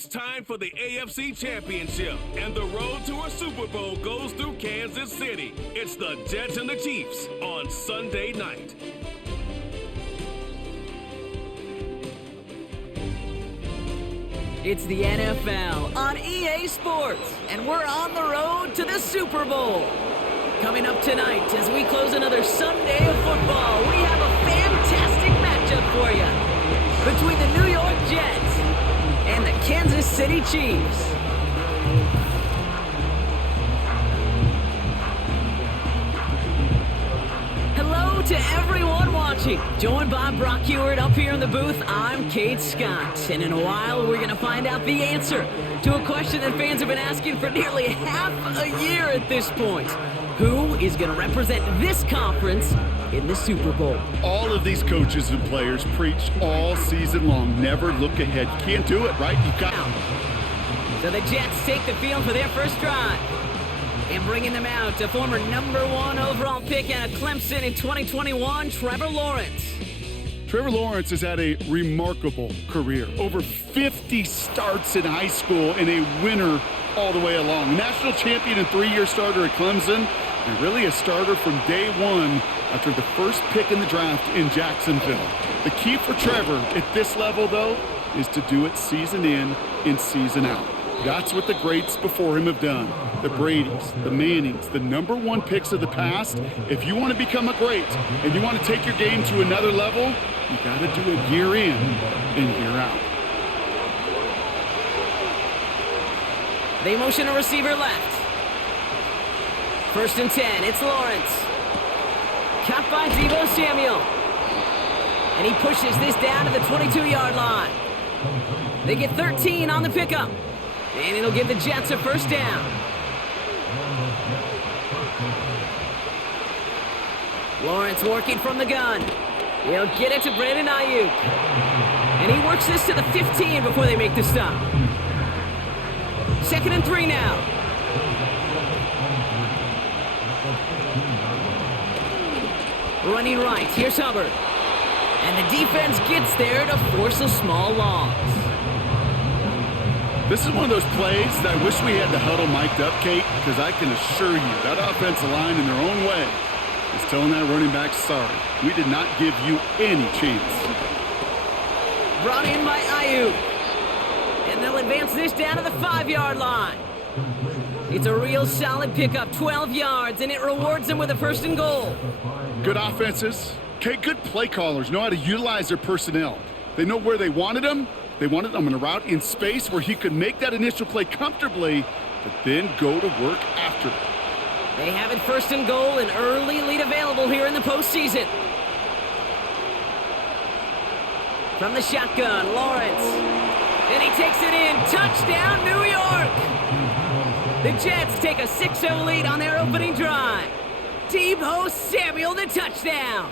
It's time for the AFC Championship, and the road to a Super Bowl goes through Kansas City. It's the Jets and the Chiefs on Sunday night. It's the NFL on EA Sports, and we're on the road to the Super Bowl. Coming up tonight, as we close another Sunday of football, we have a fantastic matchup for you between the New York Jets and the Kansas City Chiefs. Hello to everyone watching. Joined by Brock Ewart up here in the booth, I'm Kate Scott. And in a while, we're going to find out the answer to a question that fans have been asking for nearly half a year at this point. Who is going to represent this conference in the Super Bowl? All of these coaches and players preach all season long, never look ahead. You can't do it, right? You got it. So the Jets take the field for their first drive. And bringing them out, a former #1 overall pick out of Clemson in 2021, Trevor Lawrence. Trevor Lawrence has had a remarkable career. Over 50 starts in high school and a winner all the way along. National champion and 3-year starter at Clemson, and really a starter from day one after the first pick in the draft in Jacksonville. The key for Trevor at this level, though, is to do it season in and season out. That's what the greats before him have done. The Bradys, the Mannings, the #1 picks of the past. If you want to become a great and you want to take your game to another level, you got to do it year in and year out. They motion a receiver left. 1st and 10, it's Lawrence. Caught by Deebo Samuel. And he pushes this down to the 22-yard line. They get 13 on the pickup. And it'll give the Jets a first down. Lawrence working from the gun. He'll get it to Brandon Ayuk. And he works this to the 15 before they make the stop. 2nd and 3 now. Running right, here's Hubbard. And the defense gets there to force a small loss. This is one of those plays that I wish we had the huddle mic'd up, Kate, because I can assure you that offensive line in their own way is telling that running back, sorry, we did not give you any chance. Brought in by Ayuk. And they'll advance this down to the 5-yard line. It's a real solid pickup, 12 yards, and it rewards them with a 1st and goal. Good offenses. Kate, good play callers know how to utilize their personnel. They know where they wanted them. They wanted him in a route in space where he could make that initial play comfortably, but then go to work after. They have it 1st and goal, an early lead available here in the postseason. From the shotgun, Lawrence. And he takes it in. Touchdown, New York! The Jets take a 6-0 lead on their opening drive. Deebo Samuel, the touchdown.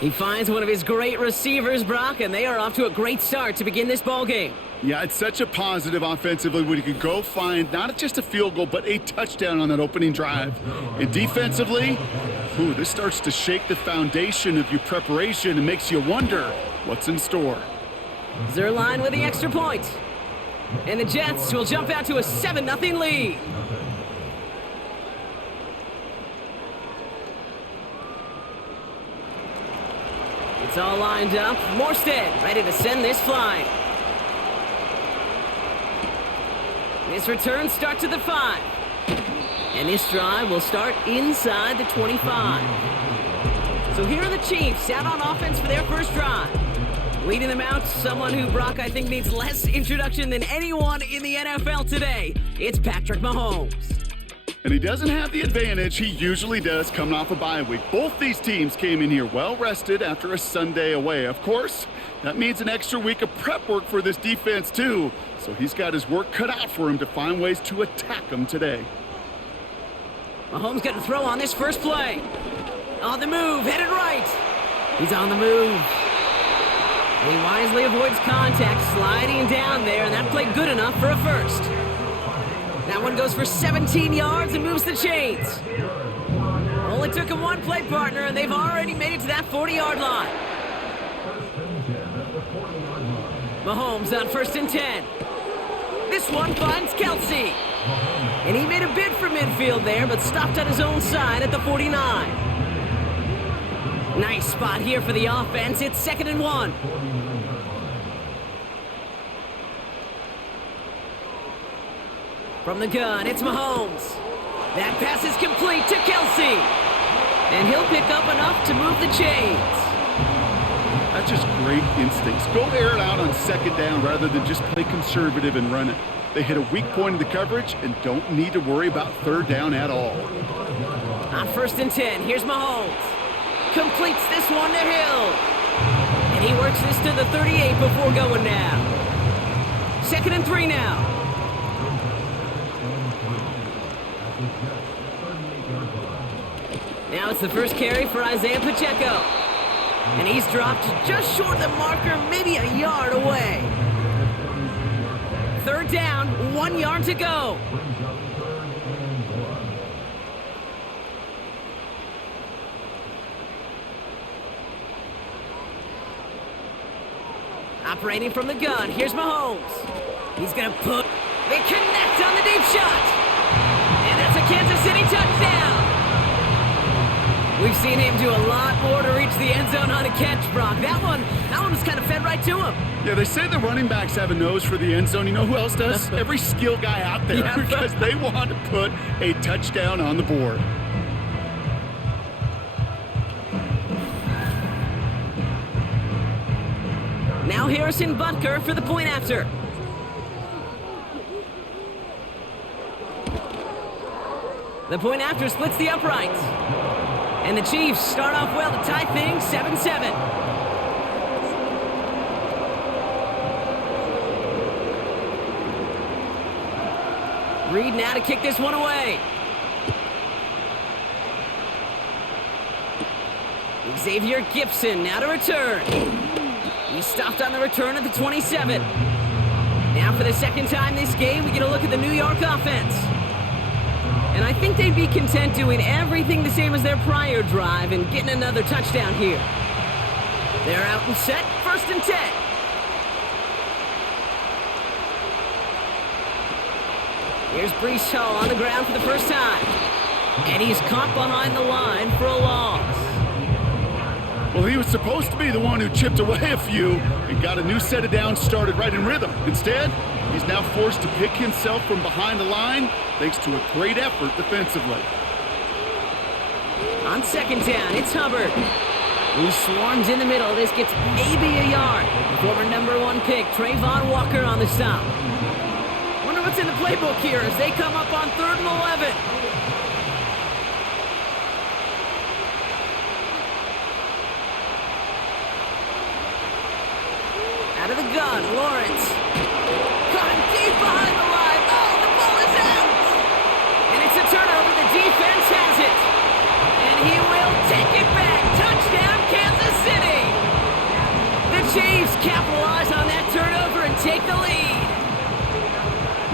He finds one of his great receivers, Brock, and they are off to a great start to begin this ballgame. Yeah, it's such a positive offensively when you can go find not just a field goal, but a touchdown on that opening drive. And defensively, this starts to shake the foundation of your preparation and makes you wonder what's in store. Zerline with the extra point. And the Jets will jump out to a 7-0 lead. It's all lined up. Morstead ready to send this flying. This return starts at the 5. And this drive will start inside the 25. So here are the Chiefs out on offense for their first drive. Leading them out, someone who, Brock, I think needs less introduction than anyone in the NFL today. It's Patrick Mahomes. And he doesn't have the advantage he usually does coming off a bye week. Both these teams came in here well-rested after a Sunday away. Of course, that means an extra week of prep work for this defense, too. So he's got his work cut out for him to find ways to attack them today. Mahomes got to throw on this first play. On the move, headed right. He's on the move. And he wisely avoids contact, sliding down there, and that played good enough for a first. That one goes for 17 yards and moves the chains. Only took him one play partner, and they've already made it to that 40-yard line. Mahomes on 1st and 10. This one finds Kelsey. And he made a bid for midfield there, but stopped on his own side at the 49. Nice spot here for the offense. It's 2nd and 1. From the gun, it's Mahomes. That pass is complete to Kelsey. And he'll pick up enough to move the chains. That's just great instincts. Go air it out on 2nd down rather than just play conservative and run it. They hit a weak point in the coverage and don't need to worry about 3rd down at all. On 1st and 10, here's Mahomes. Completes this one to Hill. And he works this to the 38 before going now. 2nd and 3 now. Now it's the first carry for Isaiah Pacheco. And he's dropped just short of the marker, maybe a yard away. 3rd down, 1 yard to go. Operating from the gun, here's Mahomes. He's gonna put, they connect on the deep shot. And that's a Kansas City touchdown. We've seen him do a lot more to reach the end zone on a catch, Brock. That one was kind of fed right to him. Yeah, they say the running backs have a nose for the end zone. You know who else does? Every skill guy out there, Yeah. because they want to put a touchdown on the board. Now Harrison Butker for the point after. The point after splits the uprights. And the Chiefs start off well to tie things 7-7. Reed now to kick this one away. Xavier Gibson now to return. He stopped on the return at the 27. Now for the 2nd time this game, we get a look at the New York offense. And I think they'd be content doing everything the same as their prior drive and getting another touchdown here. They're out and set, 1st and 10. Here's Breece Hall on the ground for the first time. And he's caught behind the line for a loss. Well, he was supposed to be the one who chipped away a few and got a new set of downs started right in rhythm. Instead, he's now forced to pick himself from behind the line thanks to a great effort defensively. On 2nd down, it's Hubbard. He swarms in the middle. This gets maybe a yard. Former #1 pick, Trayvon Walker on the stop. Wonder what's in the playbook here as they come up on 3rd and 11. Out of the gun, Lawrence. Caught him deep behind the line. Oh, the ball is out! And it's a turnover. The defense has it. And he will take it back. Touchdown, Kansas City! The Chiefs capitalize on that turnover and take the lead.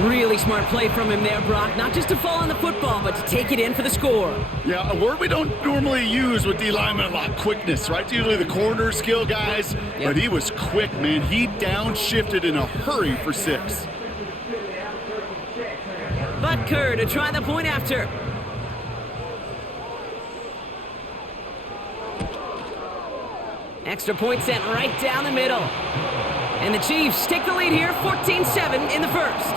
Really smart play from him there, Brock. Not just to fall on the football, but to take it in for the score. Yeah, a word we don't normally use with D linemen a lot, quickness, right? It's usually the corner skill guys, but he was quick, man. He downshifted in a hurry for 6. Butker to try the point after. Extra point sent right down the middle. And the Chiefs take the lead here, 14-7 in the first.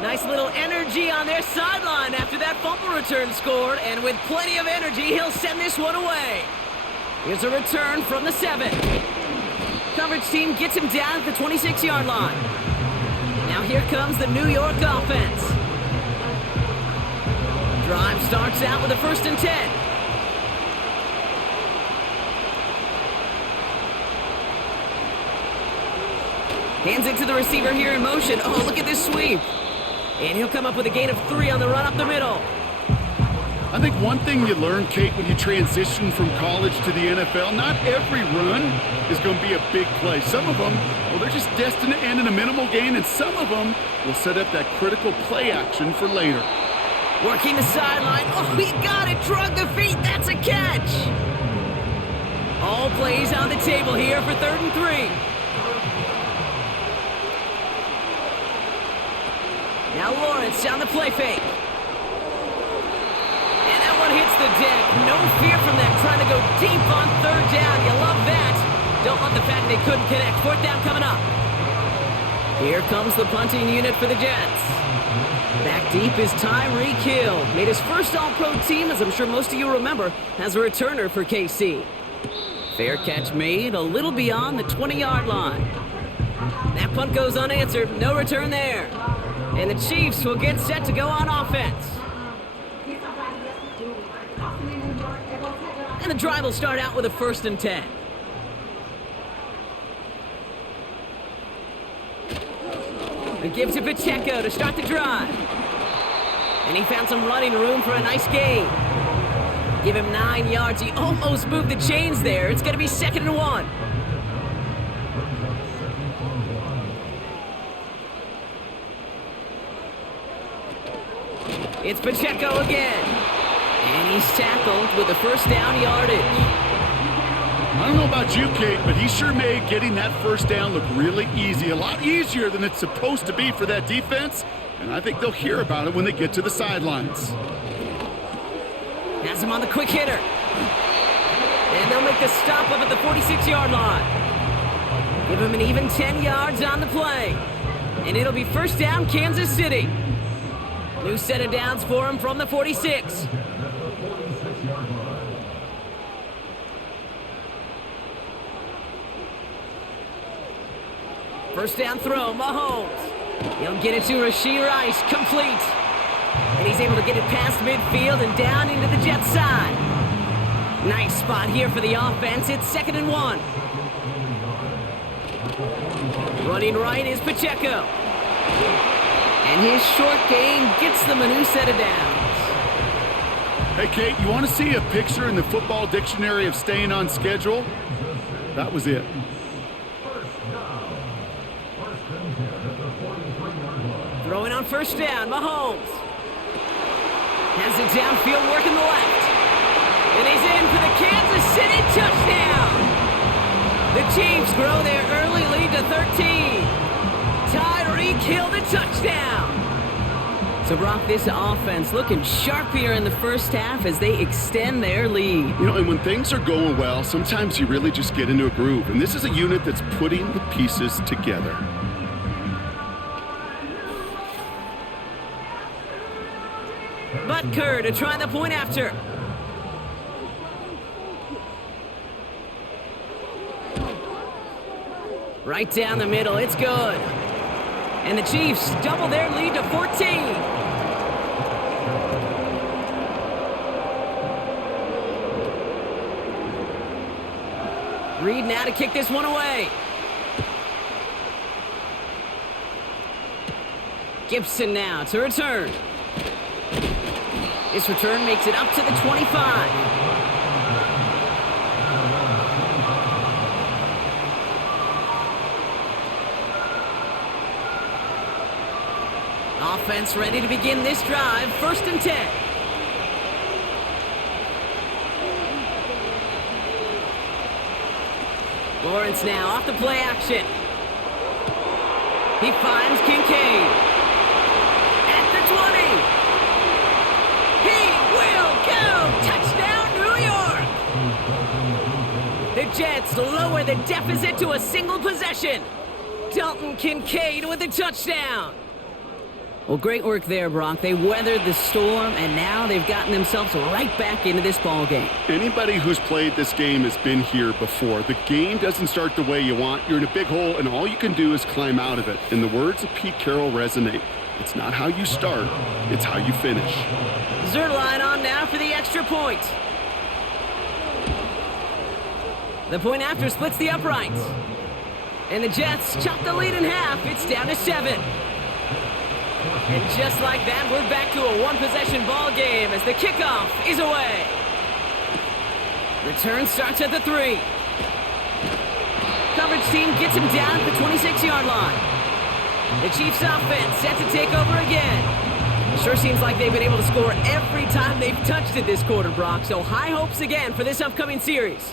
Nice little energy on their sideline after that fumble return scored, and with plenty of energy, he'll send this one away. Here's a return from the 7. Coverage team gets him down at the 26-yard line. Now here comes the New York offense. Drive starts out with a 1st and 10. Hands it to the receiver here in motion. Oh, look at this sweep. And he'll come up with a gain of 3 on the run up the middle. I think one thing you learn, Kate, when you transition from college to the NFL, not every run is going to be a big play. Some of them, well, they're just destined to end in a minimal gain, and some of them will set up that critical play action for later. Working the sideline. Oh, he got it. Drug the feet. That's a catch. All plays on the table here for 3rd and 3. Now Lawrence on the play fake. And that one hits the deck. No fear from them, trying to go deep on 3rd down. You love that. Don't love the fact they couldn't connect. 4th down coming up. Here comes the punting unit for the Jets. Back deep is TYREKE Hill. Made his first All-Pro team, as I'm sure most of you remember, as a returner for KC. Fair catch made a little beyond the 20-yard line. That punt goes unanswered. No return there. And the Chiefs will get set to go on offense. And the drive will start out with a 1st and 10. It gives to Pacheco to start the drive. And he found some running room for a nice gain. Give him 9 yards. He almost moved the chains there. It's going to be 2nd and 1. It's Pacheco again. And he's tackled with the 1st down yardage. I don't know about you, Kate, but he sure made getting that 1st down look really easy. A lot easier than it's supposed to be for that defense. And I think they'll hear about it when they get to the sidelines. Has him on the quick hitter. And they'll make the stop up at the 46-yard line. Give him an even 10 yards on the play. And it'll be 1st down, Kansas City. New set of downs for him from the 46. First down throw, Mahomes. He'll get it to Rashee Rice, complete. And he's able to get it past midfield and down into the Jets side. Nice spot here for the offense. It's 2nd and 1. Running right is Pacheco. And his short gain gets them a new set of downs. Hey, Kate, you want to see a picture in the football dictionary of staying on schedule? That was it. Throwing on 1st down, Mahomes. Has it downfield, working the left. And he's in for the Kansas City touchdown. The Chiefs grow their early lead to 13. TYREKE Hill the touchdown. So Brock, this offense looking sharp here in the 1st half as they extend their lead. You know, and when things are going well, sometimes you really just get into a groove. And this is a unit that's putting the pieces together. Butker to try the point after. Right down the middle, it's good. And the Chiefs double their lead to 14. Reed now to kick this one away. Gibson now to return. This return makes it up to the 25. Offense ready to begin this drive. 1st and 10. Lawrence now off the play action. He finds Kincaid. At the 20. He will go! Touchdown, New York! The Jets lower the deficit to a single possession. Dalton Kincaid with a touchdown. Well, great work there, Brock. They weathered the storm, and now they've gotten themselves right back into this ball game. Anybody who's played this game has been here before. The game doesn't start the way you want. You're in a big hole, and all you can do is climb out of it. And the words of Pete Carroll resonate. It's not how you start, it's how you finish. Zerline on now for the extra point. The point after splits the uprights. And the Jets chop the lead in half. It's down to 7. And just like that, we're back to a one-possession ball game as the kickoff is away. Return starts at the 3. Coverage team gets him down at the 26-yard line. The Chiefs offense set to take over again. It sure seems like they've been able to score every time they've touched it this quarter, Brock. So high hopes again for this upcoming series.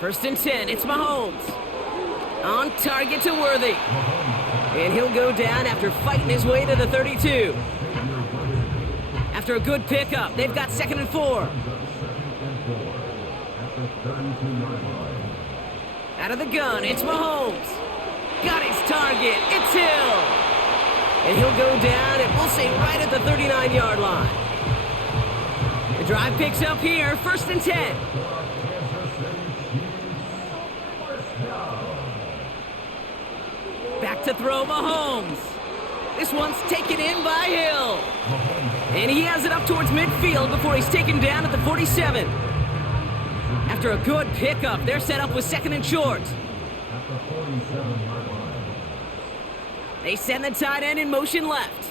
First and 10, it's Mahomes. On target to Worthy. And he'll go down after fighting his way to the 32. After a good pickup, they've got 2nd and 4. Out of the gun, it's Mahomes. Got his target, it's Hill. And he'll go down, and we'll say right at the 39-yard line. The drive picks up here, 1st and 10. Back to throw, Mahomes. This one's taken in by Hill. And he has it up towards midfield before he's taken down at the 47. After a good pickup, they're set up with 2nd and short. They send the tight end in motion left.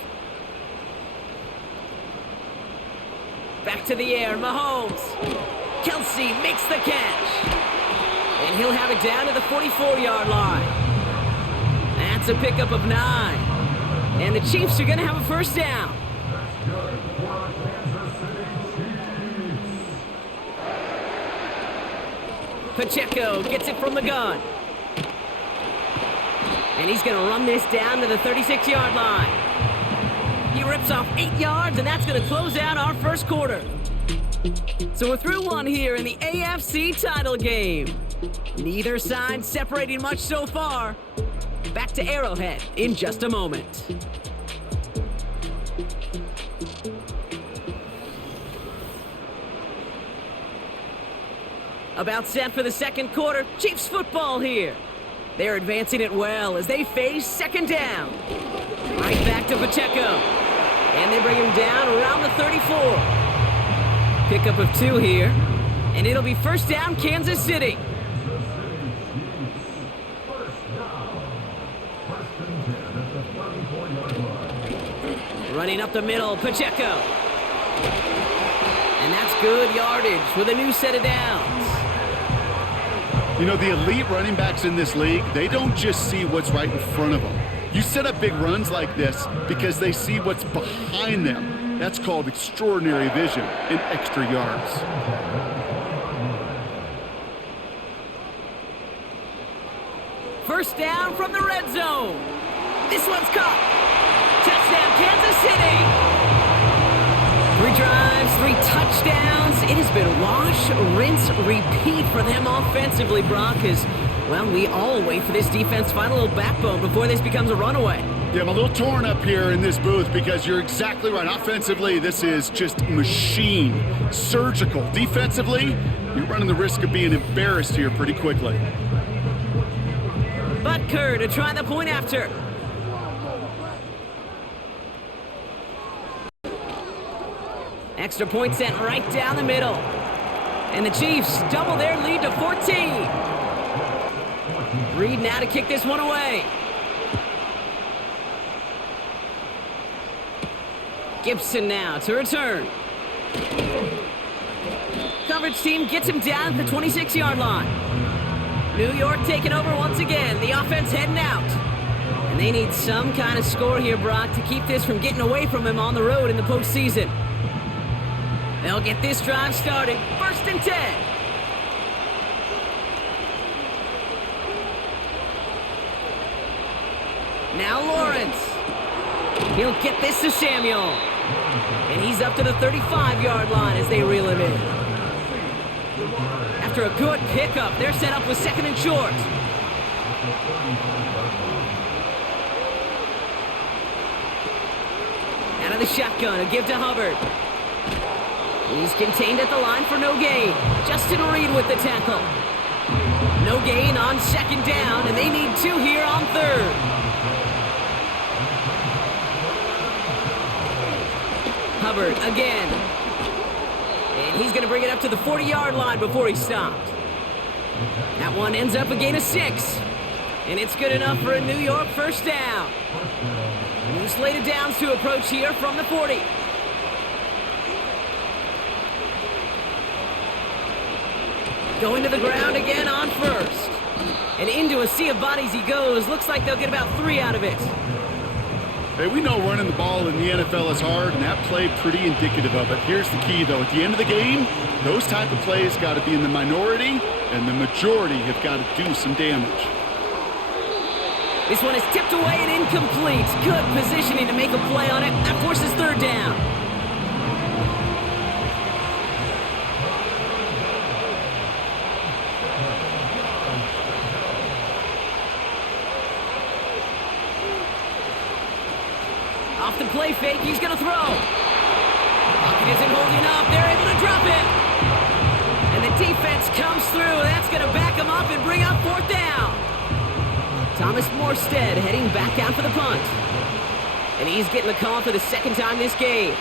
Back to the air, Mahomes. Kelsey makes the catch. And he'll have it down to the 44-yard line. That's a pickup of 9. And the Chiefs are going to have a first down. Pacheco gets it from the gun. And he's going to run this down to the 36-yard line. He rips off 8 yards, and that's going to close out our first quarter. So we're through one here in the AFC title game. Neither side separating much so far. Back to Arrowhead in just a moment. About set for the second quarter. Chiefs football here. They're advancing it well as they face 2nd down. Right back to Pacheco. And they bring him down around the 34. Pickup of 2 here. And it'll be first down, Kansas City. Running up the middle, Pacheco. And that's good yardage with a new set of downs. You know, the elite running backs in this league, they don't just see what's right in front of them. You set up big runs like this because they see what's behind them. That's called extraordinary vision and extra yards. First down from the red zone. This one's caught. Touchdown, Kansas City. 3 drives, 3 touchdowns. It has been wash, rinse, repeat for them offensively, Brock, as, well, we all wait for this defense to find a little backbone before this becomes a runaway. Yeah, I'm a little torn up here in this booth because you're exactly right. Offensively, this is just machine, surgical. Defensively, you're running the risk of being embarrassed here pretty quickly. Butker to try the point after. Extra point sent right down the middle. And the Chiefs double their lead to 14. Reed now to kick this one away. Gibson now to return. Coverage team gets him down at the 26-yard line. New York taking over once again. The offense heading out. And they need some kind of score here, Brock, to keep this from getting away from him on the road in the postseason. They'll get this drive started. 1st and 10. Now Lawrence. He'll get this to Samuel. And he's up to the 35-yard line as they reel him in. After a good pickup, they're set up with 2nd and short. Out of the shotgun, a give to Hubbard. He's contained at the line for no gain. Justin Reed with the tackle. No gain on 2nd down, and they need 2 here on 3rd. Hubbard again. And he's going to bring it up to the 40-yard line before he's stopped. That one ends up a gain of 6. And it's good enough for a New York first down. New slate of downs to approach here from the 40. Going to the ground again on 1st. And into a sea of bodies he goes. Looks like they'll get about 3 out of it. Hey, we know running the ball in the NFL is hard, and that play pretty indicative of it. Here's the key, though. At the end of the game, those type of plays got to be in the minority and the majority have got to do some damage. This one is tipped away and incomplete. Good positioning to make a play on it. That forces third down. Off the play fake, he's going to throw. Pocket isn't holding up. They're able to drop it. And the defense comes through. That's going to back him up and bring up fourth down. Thomas Morstead heading back out for the punt. And he's getting the call for the second time this game.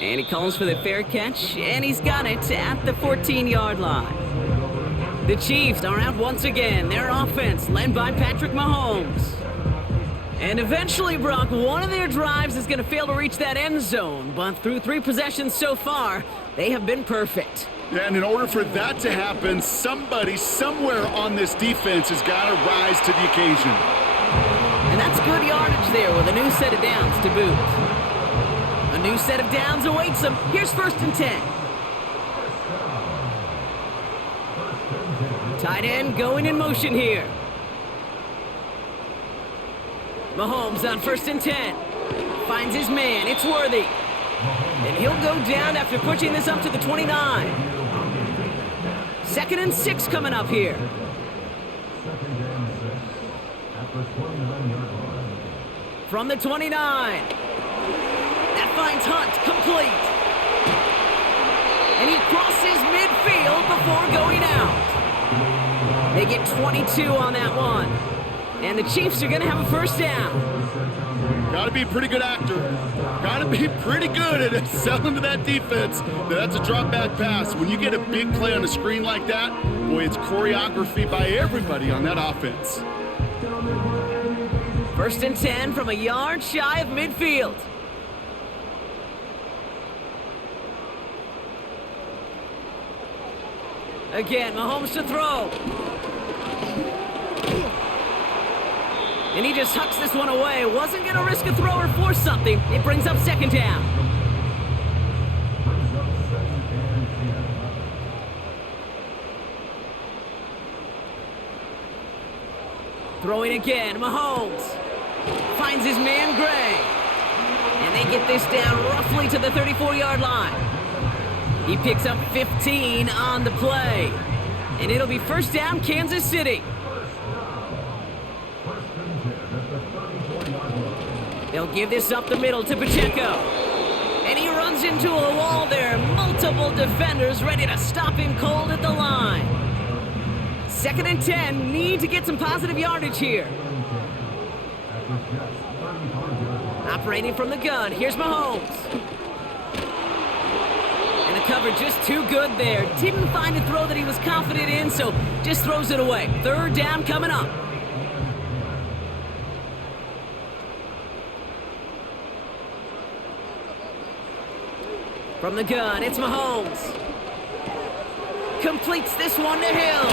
And he calls for the fair catch, and he's got it at the 14-yard line. The Chiefs are out once again. Their offense led by Patrick Mahomes. And eventually, Brock, one of their drives is going to fail to reach that end zone. But through 3 possessions so far, they have been perfect. And in order for that to happen, somebody somewhere on this defense has got to rise to the occasion. And that's good yardage there with a new set of downs to boot. A new set of downs awaits them. Here's 1st and 10. Tight end going in motion here. Mahomes on 1st and 10. Finds his man. It's Worthy. And he'll go down after pushing this up to the 29. 2nd and 6 coming up here. From the 29. That finds Hunt complete. And he crosses midfield before going out. They get 22 on that one. And the Chiefs are going to have a first down. Got to be a pretty good actor. Got to be pretty good at selling to that defense. That's a drop back pass. When you get a big play on a screen like that, boy, it's choreography by everybody on that offense. 1st and 10 from a yard shy of midfield. Again, Mahomes to throw. And he just hucks this one away. Wasn't going to risk a throw or force something. It brings up 2nd down. Throwing again, Mahomes. Finds his man, Gray. And they get this down roughly to the 34-yard line. He picks up 15 on the play. And it'll be first down, Kansas City. They'll give this up the middle to Pacheco. And he runs into a wall there. Multiple defenders ready to stop him cold at the line. 2nd and 10. Need to get some positive yardage here. Operating from the gun. Here's Mahomes. And the coverage just too good there. Didn't find a throw that he was confident in, so just throws it away. 3rd down coming up. From the gun, it's Mahomes. Completes this one to Hill.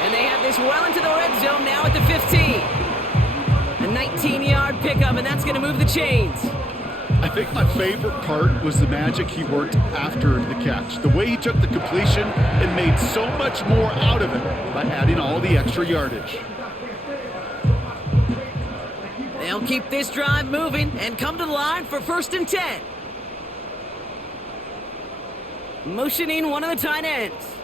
And they have this well into the red zone now at the 15. A 19-yard pickup, and that's going to move the chains. I think my favorite part was the magic he worked after the catch. The way he took the completion and made so much more out of it by adding all the extra yardage. They'll keep this drive moving and come to the line for 1st and 10. Motioning one of the tight ends.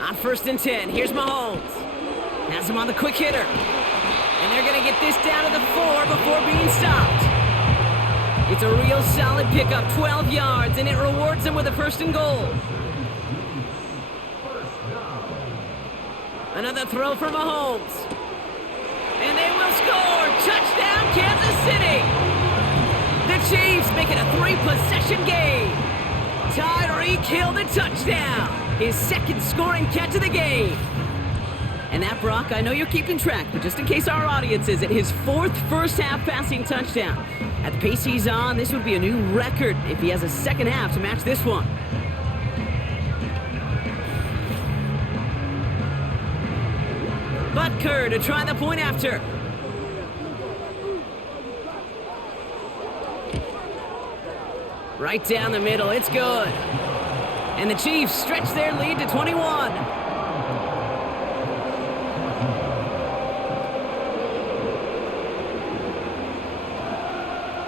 On 1st and 10, here's Mahomes. Has him on the quick hitter. And they're going to get this down to the 4 before being stopped. It's a real solid pickup, 12 yards, and it rewards them with a 1st and goal. Another throw for Mahomes. And they will score. Touchdown, Kansas City. The Chiefs make it a 3-possession game. TYREKE Hill the touchdown. His 2nd scoring catch of the game. And that, Brock, I know you're keeping track, but just in case our audience isn't, his 4th first-half passing touchdown. At the pace he's on, this would be a new record if he has a second half to match this one. Butker to try the point after. Right down the middle, it's good. And the Chiefs stretch their lead to 21.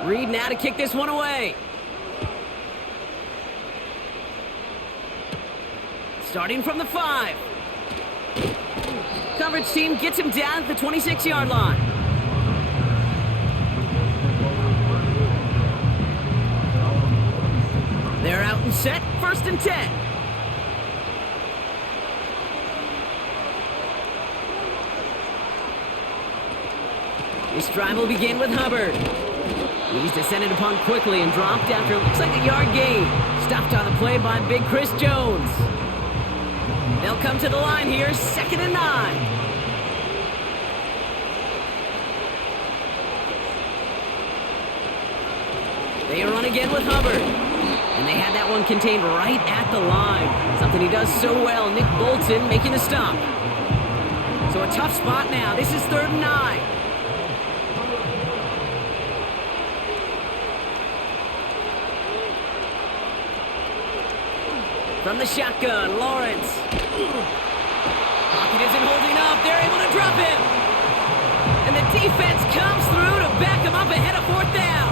Reed now to kick this one away. Starting from the 5. Coverage team gets him down at the 26-yard line. They're out and set, 1st and 10. This drive will begin with Hubbard. He's descended upon quickly and dropped after it looks like a yard gain. Stopped on the play by Big Chris Jones. They'll come to the line here, 2nd and 9. They run again with Hubbard. And they had that one contained right at the line. Something he does so well, Nick Bolton making the stop. So a tough spot now. This is 3rd and 9. From the shotgun, Lawrence. Pocket isn't holding up. They're able to drop him. And the defense comes through to back him up ahead of 4th down.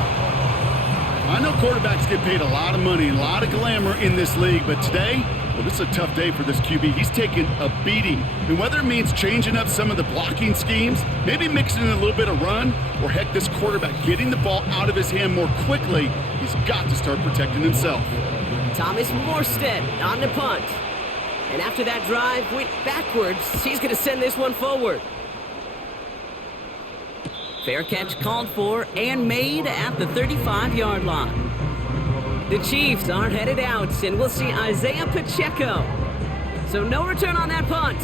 I know quarterbacks get paid a lot of money and a lot of glamour in this league, but today, well, this is a tough day for this QB. He's taking a beating. And whether it means changing up some of the blocking schemes, maybe mixing in a little bit of run, or heck, this quarterback getting the ball out of his hand more quickly, he's got to start protecting himself. Thomas Morstead on the punt. And after that drive went backwards, he's going to send this one forward. Fair catch called for and made at the 35-yard line. The Chiefs are headed out, and we'll see Isaiah Pacheco. So no return on that punt.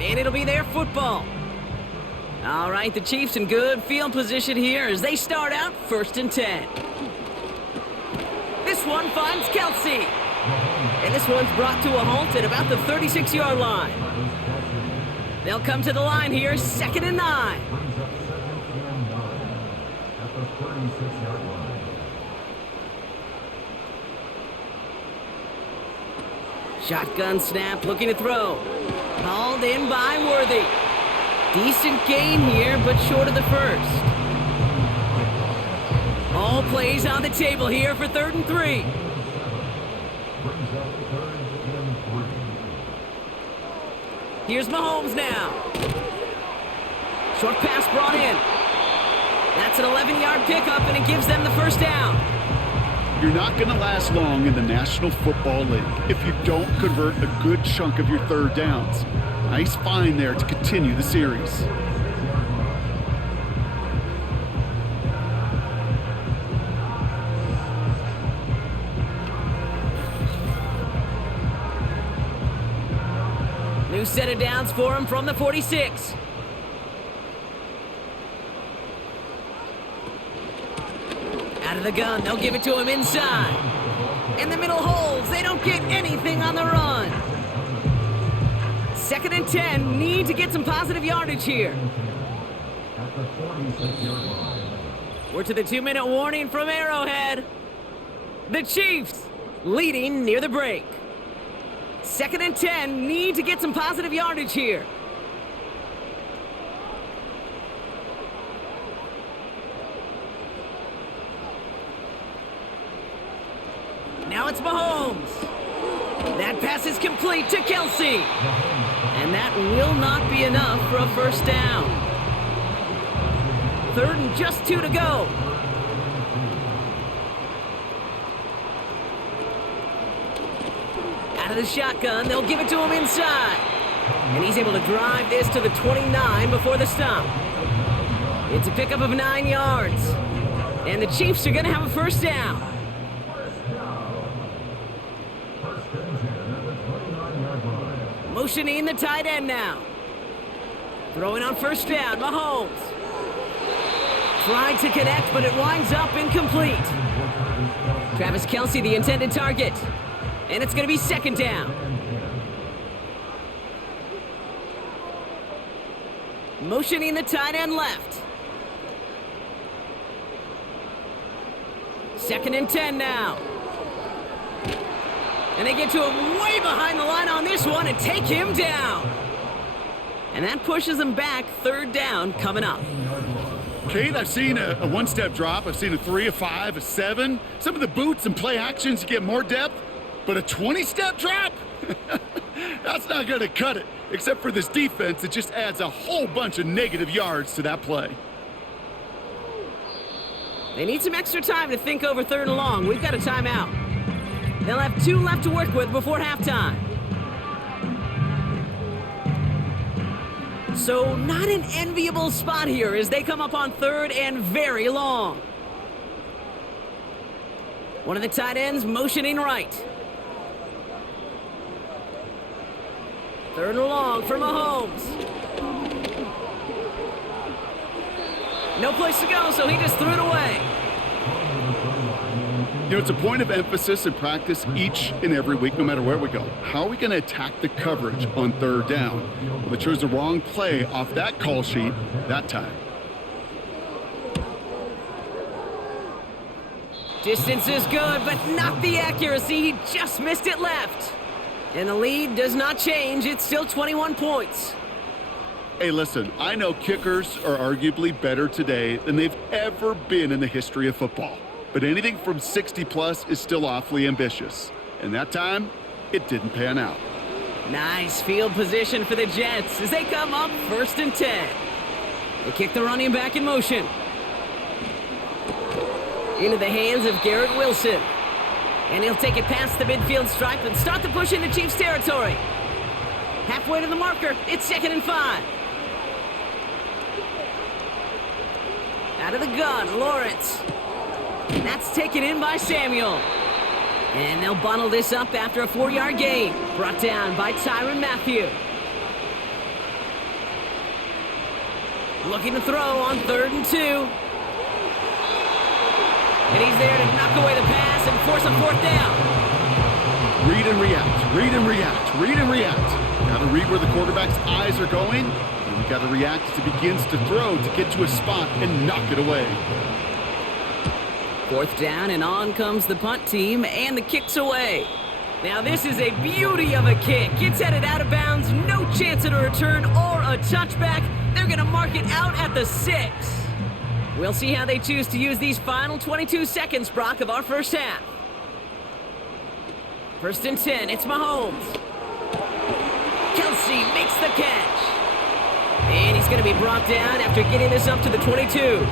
And it'll be their football. All right, the Chiefs in good field position here as they start out 1st and 10. This one finds Kelsey. And this one's brought to a halt at about the 36-yard line. They'll come to the line here, 2nd and 9. Shotgun snap, looking to throw. Hauled in by Worthy. Decent gain here, but short of the 1st. All plays on the table here for 3rd and 3. Here's Mahomes now. Short pass brought in. That's an 11-yard pickup, and it gives them the 1st down. You're not going to last long in the National Football League if you don't convert a good chunk of your 3rd downs. Nice find there to continue the series. New set of downs for him from the 46. Out of the gun, they'll give it to him inside. In the middle holds, they don't get anything on the run. 2nd and 10, need to get some positive yardage here. We're to the 2-minute warning from Arrowhead. The Chiefs leading near the break. 2nd and 10, need to get some positive yardage here. Now it's Mahomes. That pass is complete to Kelsey. And that will not be enough for a 1st down. 3rd and just 2 to go. Out of the shotgun, they'll give it to him inside. And he's able to drive this to the 29 before the stop. It's a pickup of 9 yards. And the Chiefs are going to have a 1st down. Motioning the tight end now. Throwing on 1st down, Mahomes. Tried to connect, but it winds up incomplete. Travis Kelce, the intended target. And it's going to be 2nd down. Motioning the tight end left. 2nd and 10 now. And they get to him way behind the line on this one and take him down. And that pushes them back. 3rd down coming up. Kate, I've seen a one-step drop. I've seen a 3, a 5, a 7. Some of the boots and play actions get more depth, but a 20-step drop? That's not going to cut it, except for this defense that just adds a whole bunch of negative yards to that play. They need some extra time to think over 3rd and long. We've got a timeout. They'll have 2 left to work with before halftime. So not an enviable spot here as they come up on 3rd and very long. One of the tight ends motioning right. 3rd and long for Mahomes. No place to go, so he just threw it away. You know, it's a point of emphasis in practice each and every week, no matter where we go. How are we going to attack the coverage on 3rd down? Well, they chose the wrong play off that call sheet that time. Distance is good, but not the accuracy. He just missed it left. And the lead does not change. It's still 21 points. Hey, listen, I know kickers are arguably better today than they've ever been in the history of football. But anything from 60-plus is still awfully ambitious. And that time, it didn't pan out. Nice field position for the Jets as they come up 1st and 10. They kick the running back in motion. Into the hands of Garrett Wilson. And he'll take it past the midfield stripe and start the push into Chiefs territory. Halfway to the marker, it's 2nd and 5. Out of the gun, Lawrence. That's taken in by Samuel. And they'll bundle this up after a 4-yard gain. Brought down by Tyrann Mathieu. Looking to throw on 3rd and 2. And he's there to knock away the pass and force a 4th down. Read and react, read and react, read and react. Got to read where the quarterback's eyes are going, and you got to react as he begins to throw to get to a spot and knock it away. 4th down, and on comes the punt team, and the kick's away. Now this is a beauty of a kick. It's headed out of bounds, no chance at a return or a touchback. They're going to mark it out at the 6. We'll see how they choose to use these final 22 seconds, Brock, of our first half. 1st and 10, it's Mahomes. Kelsey makes the catch. And he's going to be brought down after getting this up to the 22.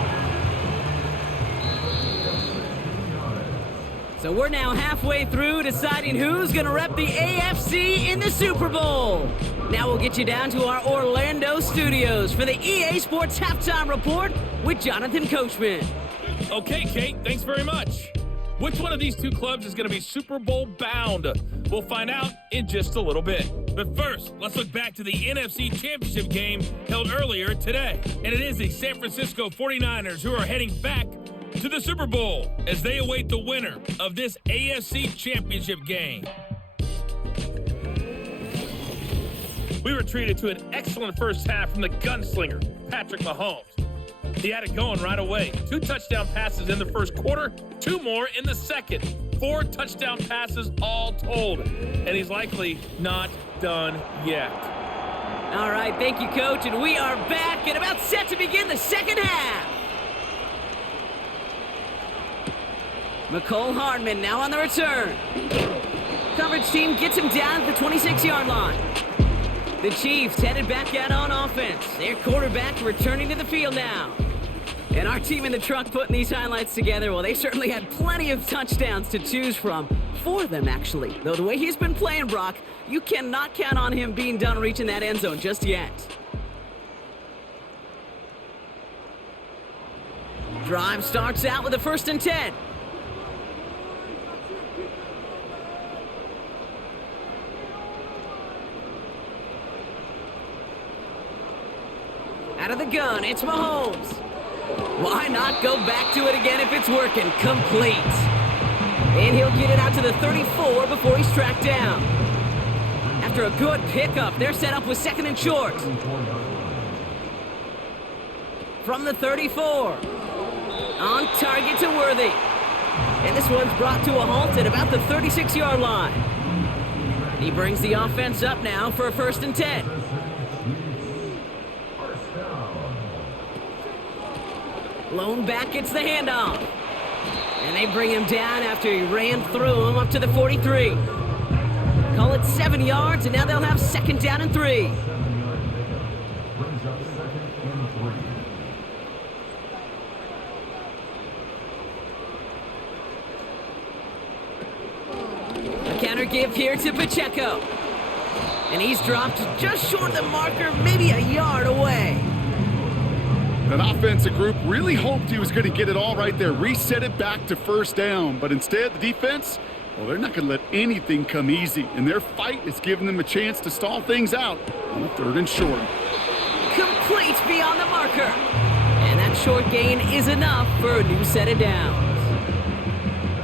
So we're now halfway through deciding who's going to rep the AFC in the Super Bowl. Now we'll get you down to our Orlando studios for the EA Sports Halftime Report with Jonathan Coachman. Okay, Kate, thanks very much. Which one of these 2 clubs is going to be Super Bowl bound? We'll find out in just a little bit. But first, let's look back to the NFC Championship game held earlier today. And it is the San Francisco 49ers who are heading back to the Super Bowl as they await the winner of this AFC Championship game. We were treated to an excellent first half from the gunslinger, Patrick Mahomes. He had it going right away. 2 touchdown passes in the first quarter, 2 more in the second. 4 touchdown passes all told. And he's likely not done yet. All right, thank you, Coach. And we are back and about set to begin the second half. McCole Hardman now on the return. Coverage team gets him down at the 26-yard line. The Chiefs headed back out on offense. Their quarterback returning to the field now. And our team in the truck putting these highlights together, well, they certainly had plenty of touchdowns to choose from. 4 of them, actually. Though the way he's been playing, Brock, you cannot count on him being done reaching that end zone just yet. Drive starts out with a 1st and 10. Out of the gun, it's Mahomes. Why not go back to it again if it's working? Complete. And he'll get it out to the 34 before he's tracked down. After a good pickup, they're set up with 2nd and short. From the 34. On target to Worthy. And this one's brought to a halt at about the 36-yard line. He brings the offense up now for a 1st and 10. Lone back gets the handoff. And they bring him down after he ran through him up to the 43. Call it 7 yards, and now they'll have 2nd down and 3. A counter give here to Pacheco. And he's dropped just short of the marker, maybe a yard away. That offensive group really hoped he was going to get it all right there, reset it back to 1st down. But instead, the defense, well, they're not going to let anything come easy. And their fight is giving them a chance to stall things out on the 3rd and short. Complete beyond the marker. And that short gain is enough for a new set of downs.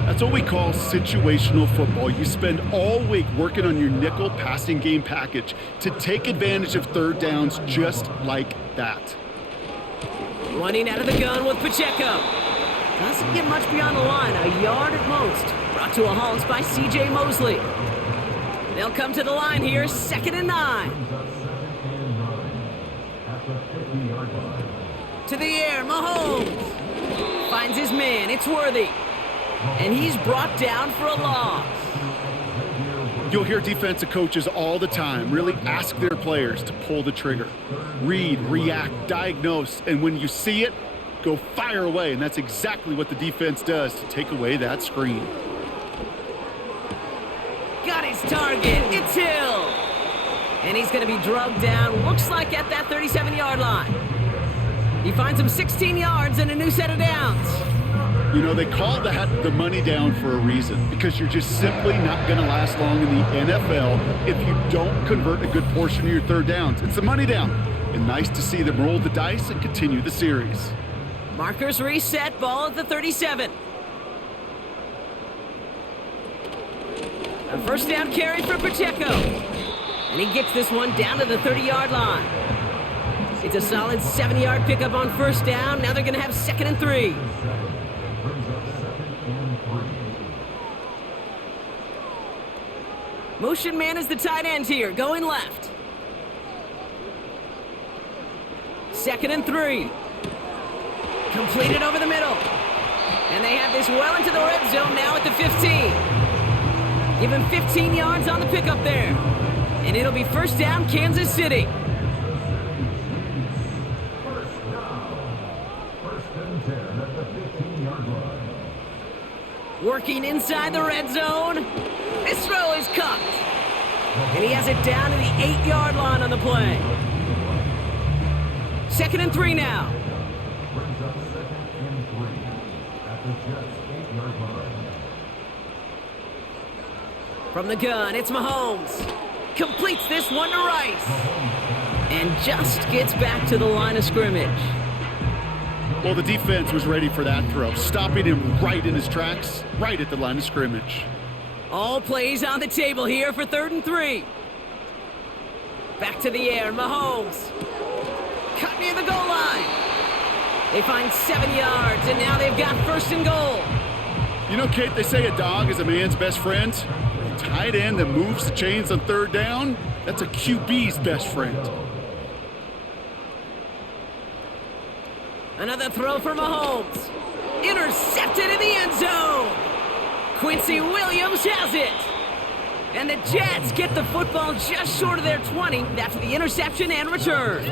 That's what we call situational football. You spend all week working on your nickel passing game package to take advantage of 3rd downs just like that. Running out of the gun with Pacheco. Doesn't get much beyond the line, a yard at most. Brought to a halt by C.J. Mosley. They'll come to the line here, 2nd and 9. To the air, Mahomes. Finds his man, it's Worthy. And he's brought down for a loss. You'll hear defensive coaches all the time really ask their players to pull the trigger. Read, react, diagnose, and when you see it, go fire away. And that's exactly what the defense does to take away that screen. Got his target, it's Hill. And he's going to be drugged down, looks like at that 37-yard line. He finds him 16 yards and a new set of downs. You know, they call that the money down for a reason, because you're just simply not going to last long in the NFL if you don't convert a good portion of your 3rd downs. It's the money down. And nice to see them roll the dice and continue the series. Markers reset, ball at the 37. A 1st down carry for Pacheco. And he gets this one down to the 30-yard line. It's a solid 7-yard pickup on 1st down. Now they're going to have 2nd and 3. Motion man is the tight end here, going left. 2nd and 3. Completed over the middle. And they have this well into the red zone now at the 15. Give him 15 yards on the pickup there. And it'll be 1st down, Kansas City. Working inside the red zone. This throw is cut. And he has it down to the 8-yard line on the play. 2nd and 3 now. From the gun, it's Mahomes. Completes this one to Rice. And just gets back to the line of scrimmage. Well, the defense was ready for that throw, stopping him right in his tracks, right at the line of scrimmage. All plays on the table here for 3rd and 3. Back to the air, Mahomes. Cut near the goal line. They find 7 yards, and now they've got 1st and goal. You know, Kate, they say a dog is a man's best friend. A tight end that moves the chains on 3rd down, that's a QB's best friend. Another throw for Mahomes. Intercepted in the end zone. Quincy Williams has it. And the Jets get the football just short of their 20 after the interception and return.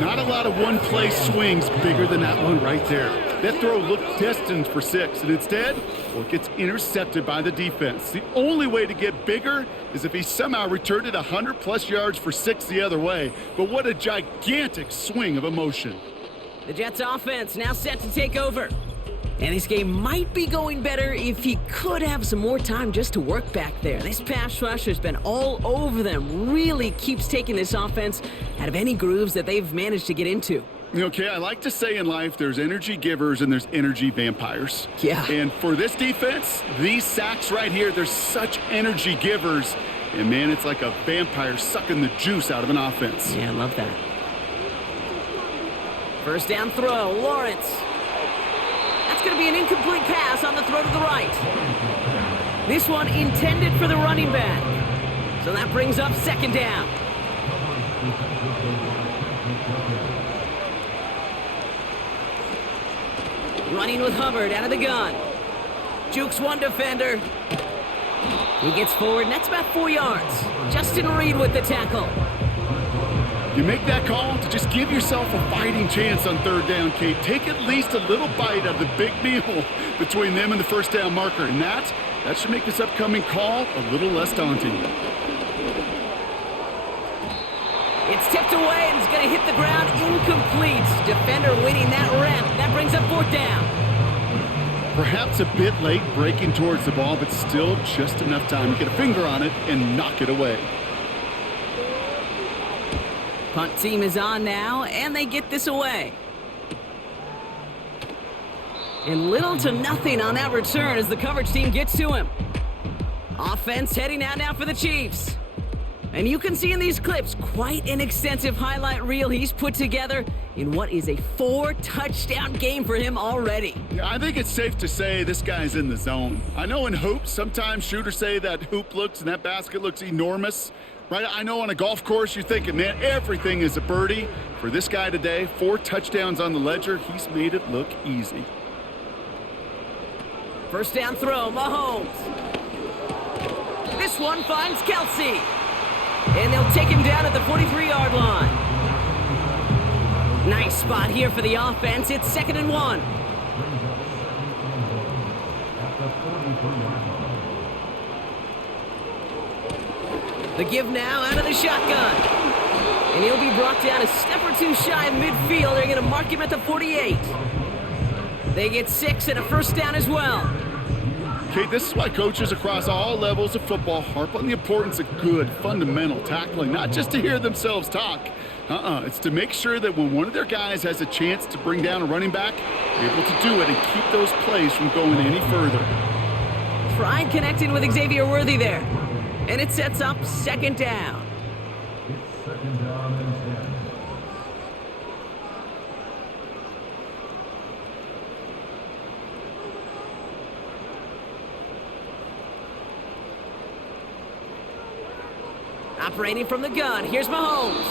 Not a lot of one-play swings bigger than that one right there. That throw looked destined for 6, and instead, well, it gets intercepted by the defense. The only way to get bigger is if he somehow returned it 100-plus yards for 6 the other way. But what a gigantic swing of emotion. The Jets offense now set to take over. And this game might be going better if he could have some more time just to work back there. This pass rush has been all over them. Really keeps taking this offense out of any grooves that they've managed to get into. Okay, I like to say in life there's energy givers and there's energy vampires. Yeah. And for this defense, these sacks right here, they're such energy givers. And man, it's like a vampire sucking the juice out of an offense. Yeah, I love that. 1st down throw, Lawrence. going to be an incomplete pass on the throw to the right. This one intended for the running back. So that brings up second down. Running with Hubbard out of the gun. Jukes one defender. He gets forward, and that's about 4 yards. Justin Reed with the tackle. You make that call to just give yourself a fighting chance on third down, Kate. Take at least a little bite of the big meal between them and the first down marker. And that should make this upcoming call a little less daunting. It's tipped away, and it's going to hit the ground incomplete. Defender winning that rep. That brings up fourth down. Perhaps a bit late breaking towards the ball, but still just enough time to get a finger on it and knock it away. Punt team is on now, and they get this away. And little to nothing on that return as the coverage team gets to him. Offense heading out now for the Chiefs. And you can see in these clips quite an extensive highlight reel he's put together in what is a 4-touchdown game for him already. Yeah, I think it's safe to say this guy's in the zone. I know in hoops, sometimes shooters say that hoop looks and that basket looks enormous. Right? I know on a golf course you're thinking, man, everything is a birdie. For this guy today, 4 touchdowns on the ledger, he's made it look easy. First down throw, Mahomes. This one finds Kelsey. And they'll take him down at the 43-yard line. Nice spot here for the offense. It's 2nd and 1. The give now out of the shotgun. And he'll be brought down a step or two shy of midfield. They're going to mark him at the 48. They get 6 and a first down as well. Okay, this is why coaches across all levels of football harp on the importance of good, fundamental tackling, not just to hear themselves talk. It's to make sure that when one of their guys has a chance to bring down a running back, they're able to do it and keep those plays from going any further. Pride connecting with Xavier Worthy there. And it sets up second down. It's second down and 10. Operating from the gun, here's Mahomes.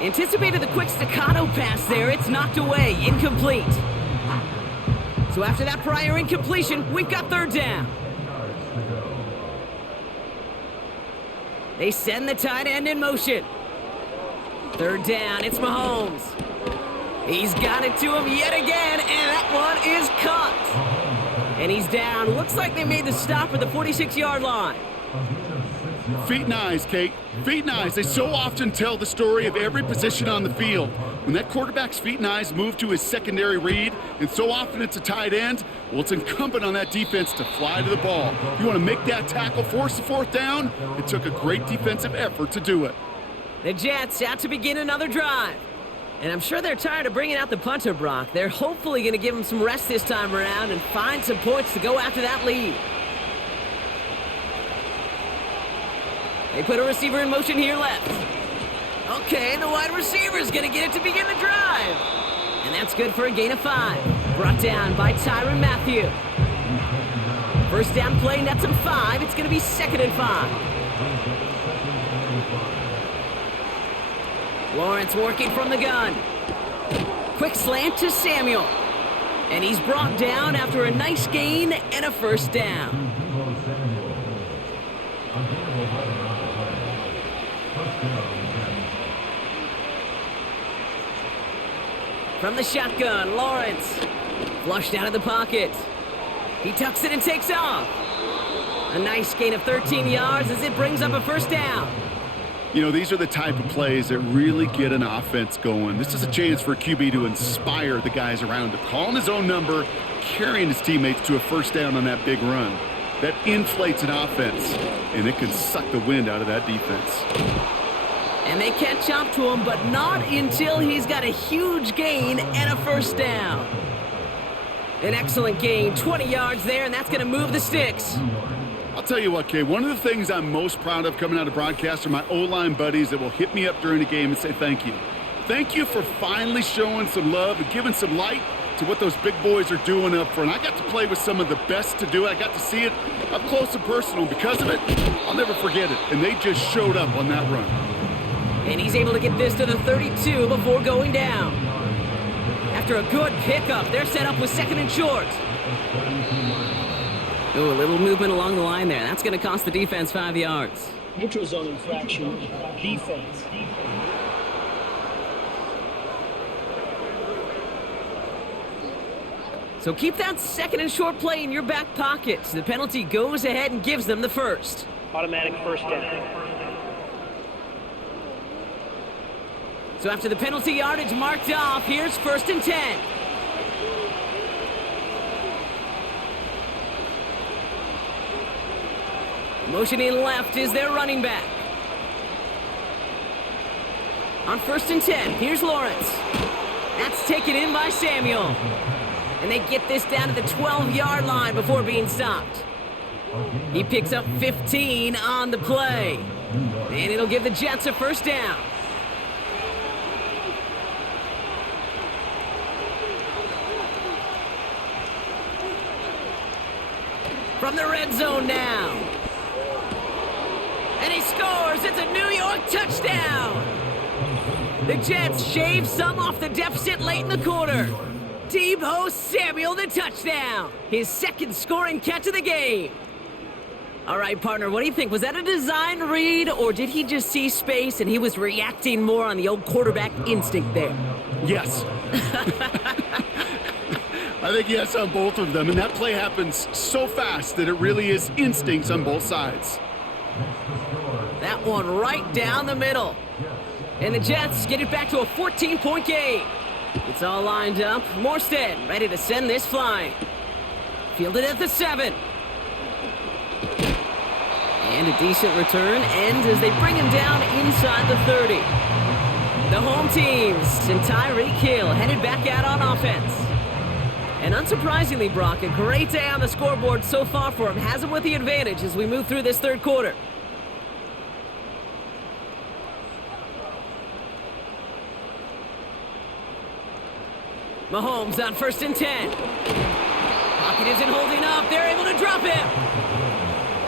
Anticipated the quick staccato pass there. It's knocked away, incomplete. So after that prior incompletion, we've got third down. They send the tight end in motion. Third down, it's Mahomes. He's got it to him yet again, and that one is caught. And he's down. Looks like they made the stop at the 46-yard line. Feet and eyes, Kate. Feet and eyes. They so often tell the story of every position on the field. When that quarterback's feet and eyes move to his secondary read, and so often it's a tight end, well, it's incumbent on that defense to fly to the ball. You want to make that tackle, force the fourth down? It took a great defensive effort to do it. The Jets out to begin another drive. And I'm sure they're tired of bringing out the punter, Brock. They're hopefully going to give him some rest this time around and find some points to go after that lead. They put a receiver in motion here left. Okay, the wide receiver's going to get it to begin the drive. And that's good for a gain of 5. Brought down by Tyrann Mathieu. First down play, nets him 5. It's going to be 2nd and 5. Lawrence working from the gun. Quick slant to Samuel. And he's brought down after a nice gain and a first down. From the shotgun, Lawrence. Flushed out of the pocket. He tucks it and takes off. A nice gain of 13 yards as it brings up a first down. You know, these are the type of plays that really get an offense going. This is a chance for a QB to inspire the guys around him. Calling his own number, carrying his teammates to a first down on that big run. That inflates an offense, and it can suck the wind out of that defense. And they catch up to him, but not until he's got a huge gain and a first down. An excellent gain, 20 yards there, and that's going to move the sticks. I'll tell you what, Kay, one of the things I'm most proud of coming out of broadcast are my O-line buddies that will hit me up during the game and say thank you. Thank you for finally showing some love and giving some light to what those big boys are doing up front. I got to play with some of the best to do it. I got to see it up close and personal. Because of it, I'll never forget it. And they just showed up on that run. And he's able to get this to the 32 before going down. After a good pickup, they're set up with 2nd and short. Oh, a little movement along the line there. That's going to cost the defense 5 yards. Neutral zone infraction, defense. So keep that 2nd and short play in your back pocket. The penalty goes ahead and gives them the first. Automatic first down. So after the penalty yardage marked off, here's 1st and 10. Motioning left is their running back. On 1st and 10, here's Lawrence. That's taken in by Samuel. And they get this down to the 12-yard line before being stopped. He picks up 15 on the play. And it'll give the Jets a first down. From the red zone now. And he scores. It's a New York touchdown. The Jets shave some off the deficit late in the quarter. Deebo Samuel, the touchdown. His 2nd scoring catch of the game. All right, partner, what do you think? Was that a design read, or did he just see space and he was reacting more on the old quarterback instinct there? Yes. I think yes on both of them, and that play happens so fast that it really is instincts on both sides. That one right down the middle. And the Jets get it back to a 14-point game. It's all lined up. Morstead ready to send this flying. Fielded at the 7. And a decent return ends as they bring him down inside the 30. The home teams and TYREKE Hill headed back out on offense. And unsurprisingly, Brock, a great day on the scoreboard so far for him. Has him with the advantage as we move through this 3rd quarter. Mahomes on 1st and 10. Pocket isn't holding up. They're able to drop him.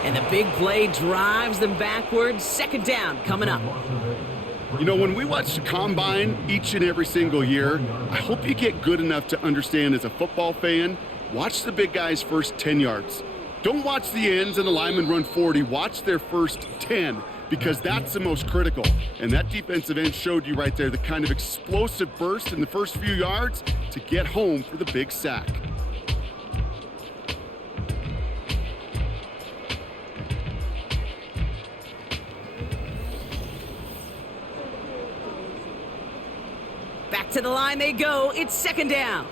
And the big play drives them backwards. 2nd down coming up. You know, when we watch the Combine each and every single year, I hope you get good enough to understand as a football fan, watch the big guys' first 10 yards. Don't watch the ends and the linemen run 40. Watch their first 10, because that's the most critical. And that defensive end showed you right there the kind of explosive burst in the first few yards to get home for the big sack. Back to the line they go. It's 2nd down.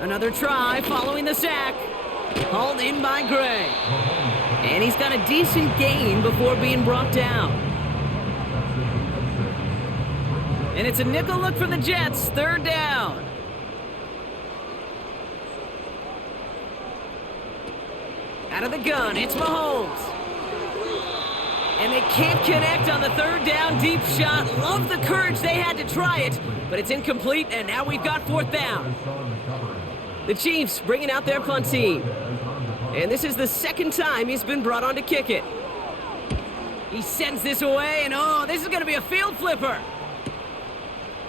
Another try following the sack. Hauled in by Gray. And he's got a decent gain before being brought down. And it's a nickel look for the Jets. 3rd down. Out of the gun, it's Mahomes. And they can't connect on the 3rd down deep shot. Love the courage they had to try it, but it's incomplete, and now we've got 4th down. The Chiefs bringing out their punt team. And this is the 2nd time he's been brought on to kick it. He sends this away, and oh, this is going to be a field flipper.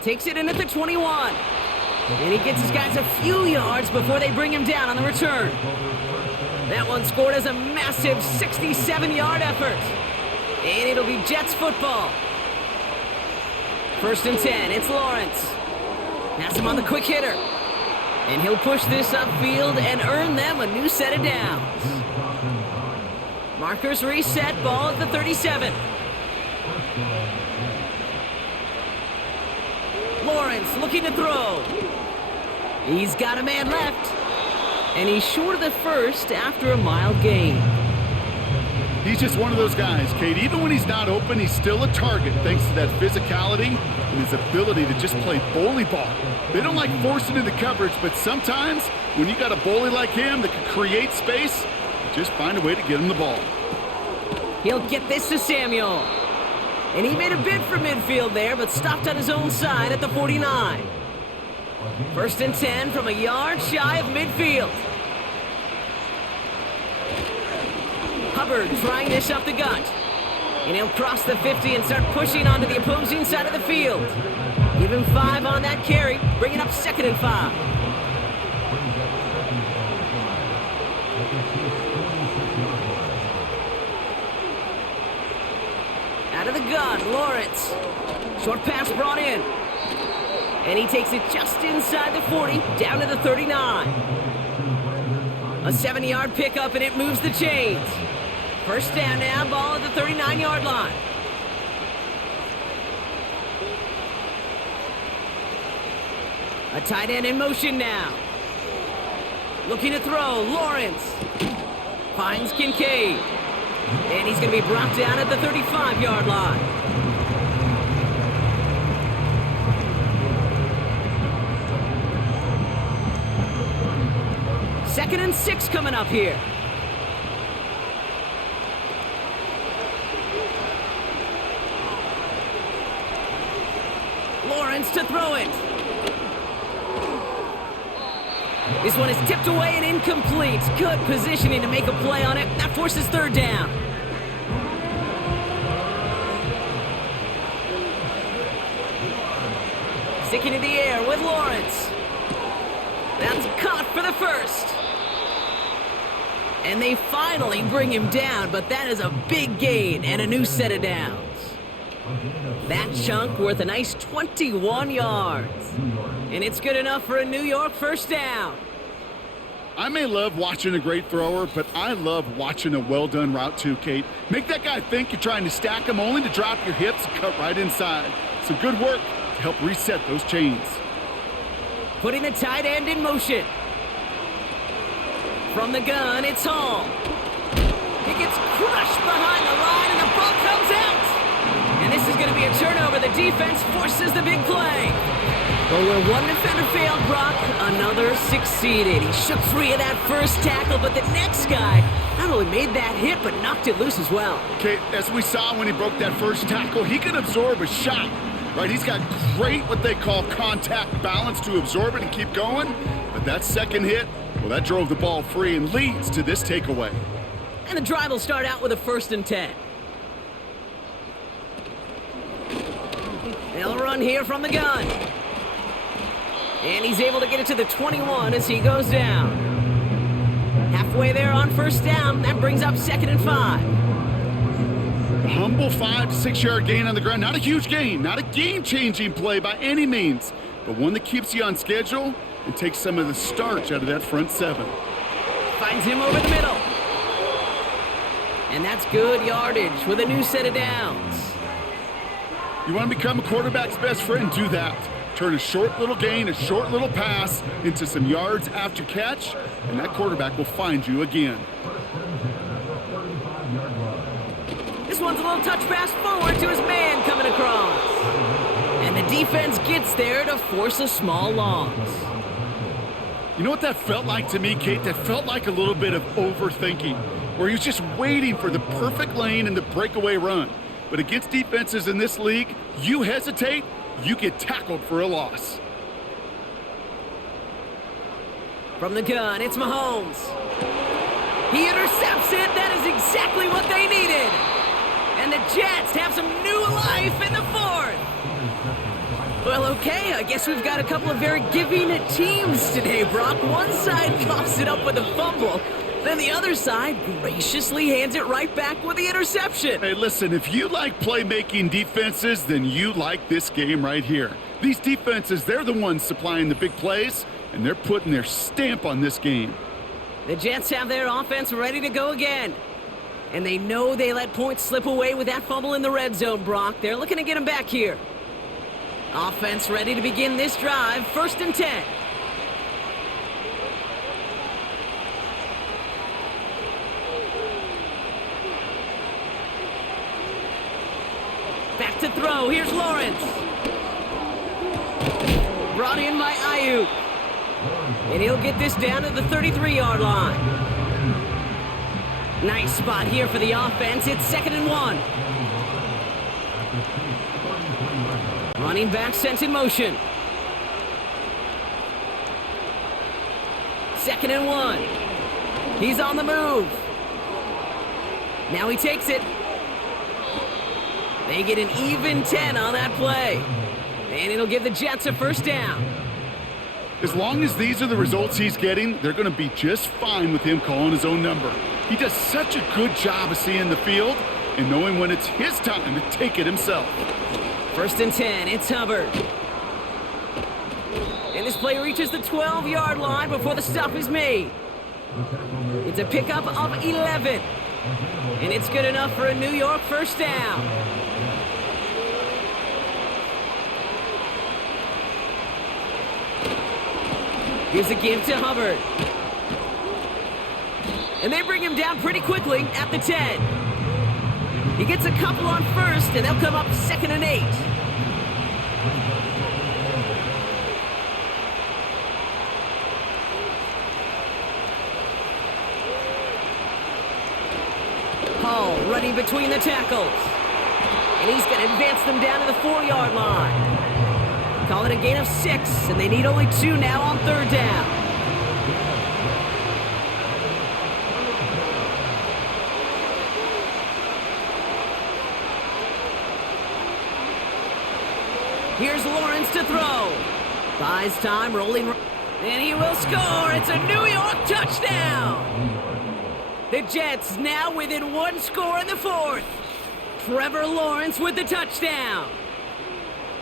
Takes it in at the 21. And he gets his guys a few yards before they bring him down on the return. That one scored as a massive 67-yard effort. And it'll be Jets football. 1st and 10, it's Lawrence. Has him on the quick hitter. And he'll push this upfield and earn them a new set of downs. Markers reset, ball at the 37. Lawrence looking to throw. He's got a man left. And he's short of the first after a mild gain. He's just one of those guys, Kate. Even when he's not open, he's still a target thanks to that physicality and his ability to just play bully ball. They don't like forcing into coverage, but sometimes when you got a bully like him that can create space, Just find a way to get him the ball. He'll get this to Samuel. And he made a bid for midfield there, but stopped on his own side at the 49. First and 10 from a yard shy of midfield. Hubbard trying this up the gut. And he'll cross the 50 and start pushing onto the opposing side of the field. Give him 5 on that carry, bringing up 2nd and 5. Out of the gun, Lawrence. Short pass brought in. And he takes it just inside the 40, down to the 39. A 7-yard pickup, and it moves the chains. First down now, ball at the 39-yard line. A tight end in motion now. Looking to throw, Lawrence. Finds Kincaid. And he's going to be brought down at the 35-yard line. Second and 6 coming up here. Lawrence to throw it. This one is tipped away and incomplete. Good positioning to make a play on it. That forces 3rd down. Sticking in the air with Lawrence. That's caught for the first. And they finally bring him down, but that is a big gain and a new set of downs. That chunk worth a nice 21 yards. And it's good enough for a New York first down. I may love watching a great thrower, but I love watching a well-done route too, Kate. Make that guy think you're trying to stack him, only to drop your hips and cut right inside. Some good work to help reset those chains. Putting the tight end in motion. From the gun, it's Hall. He gets crushed behind the line, and the ball comes out. And this is going to be a turnover. The defense forces the big play. But where one defender failed, Brock, another succeeded. He shook free of that first tackle, but the next guy not only made that hit, but knocked it loose as well. Okay, as we saw when he broke that first tackle, he can absorb a shot, right? He's got great, what they call contact balance to absorb it and keep going. But that second hit, well, that drove the ball free and leads to this takeaway. And the drive will start out with a 1st and 10. They'll run here from the gun. And he's able to get it to the 21 as he goes down. Halfway there on first down. That brings up 2nd and 5. A humble 5 to 6 yard gain on the ground. Not a huge gain, not a game-changing play by any means, but one that keeps you on schedule and takes some of the starch out of that front 7. Finds him over the middle. And that's good yardage with a new set of downs. You want to become a quarterback's best friend? Do that. Turn a short little gain, a short little pass into some yards after catch, and that quarterback will find you again. This one's a little touch pass forward to his man coming across. And the defense gets there to force a small loss. You know what that felt like to me, Kate? That felt like a little bit of overthinking, where he was just waiting for the perfect lane and the breakaway run. But against defenses in this league, you hesitate, you get tackled for a loss. From the gun, it's Mahomes. He intercepts it. That is exactly what they needed. And the Jets have some new life in the 4th. Well, okay, I guess we've got a couple of very giving teams today, Brock. One side coughs it up with a fumble. Then the other side graciously hands it right back with the interception. Hey, listen, if you like playmaking defenses, then you like this game right here. These defenses, they're the ones supplying the big plays, and they're putting their stamp on this game. The Jets have their offense ready to go again. And they know they let points slip away with that fumble in the red zone, Brock. They're looking to get him back here. Offense ready to begin this drive, 1st and 10. Back to throw. Here's Lawrence. Brought in by Ayuk. And he'll get this down to the 33-yard line. Nice spot here for the offense. It's 2nd and 1. Running back sent in motion. 2nd and 1. He's on the move. Now he takes it. They get an even 10 on that play. And it'll give the Jets a first down. As long as these are the results he's getting, they're going to be just fine with him calling his own number. He does such a good job of seeing the field and knowing when it's his time to take it himself. 1st and 10, it's Hubbard. And this play reaches the 12-yard line before the stop is made. It's a pickup of 11. And it's good enough for a New York first down. Here's a give to Hubbard. And they bring him down pretty quickly at the 10. He gets a couple on first, and they'll come up 2nd and 8. Hall running between the tackles. And he's going to advance them down to the 4-yard line. Call it a gain of 6, and they need only 2 now on 3rd down. Here's Lawrence to throw. Buys time, rolling, and he will score. It's a New York touchdown. The Jets now within 1 score in the 4th. Trevor Lawrence with the touchdown.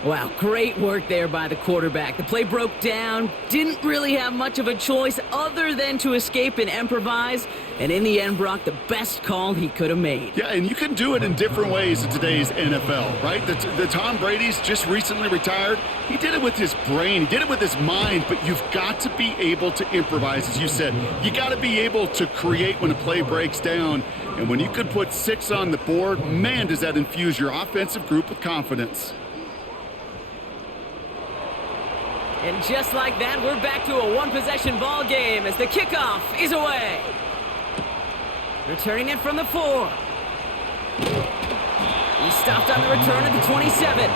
Wow, great work there by the quarterback. The play broke down, didn't really have much of a choice other than to escape and improvise, and in the end, Brock, the best call he could have made. Yeah, and you can do it in different ways in today's NFL, right? The Tom Brady's just recently retired. He did it with his brain. He did it with his mind, but you've got to be able to improvise, as you said. You got to be able to create when a play breaks down, and when you could put 6 on the board, man, does that infuse your offensive group with confidence. And just like that, we're back to a one-possession ball game as the kickoff is away. Returning it from the 4. He stopped on the return at the 27.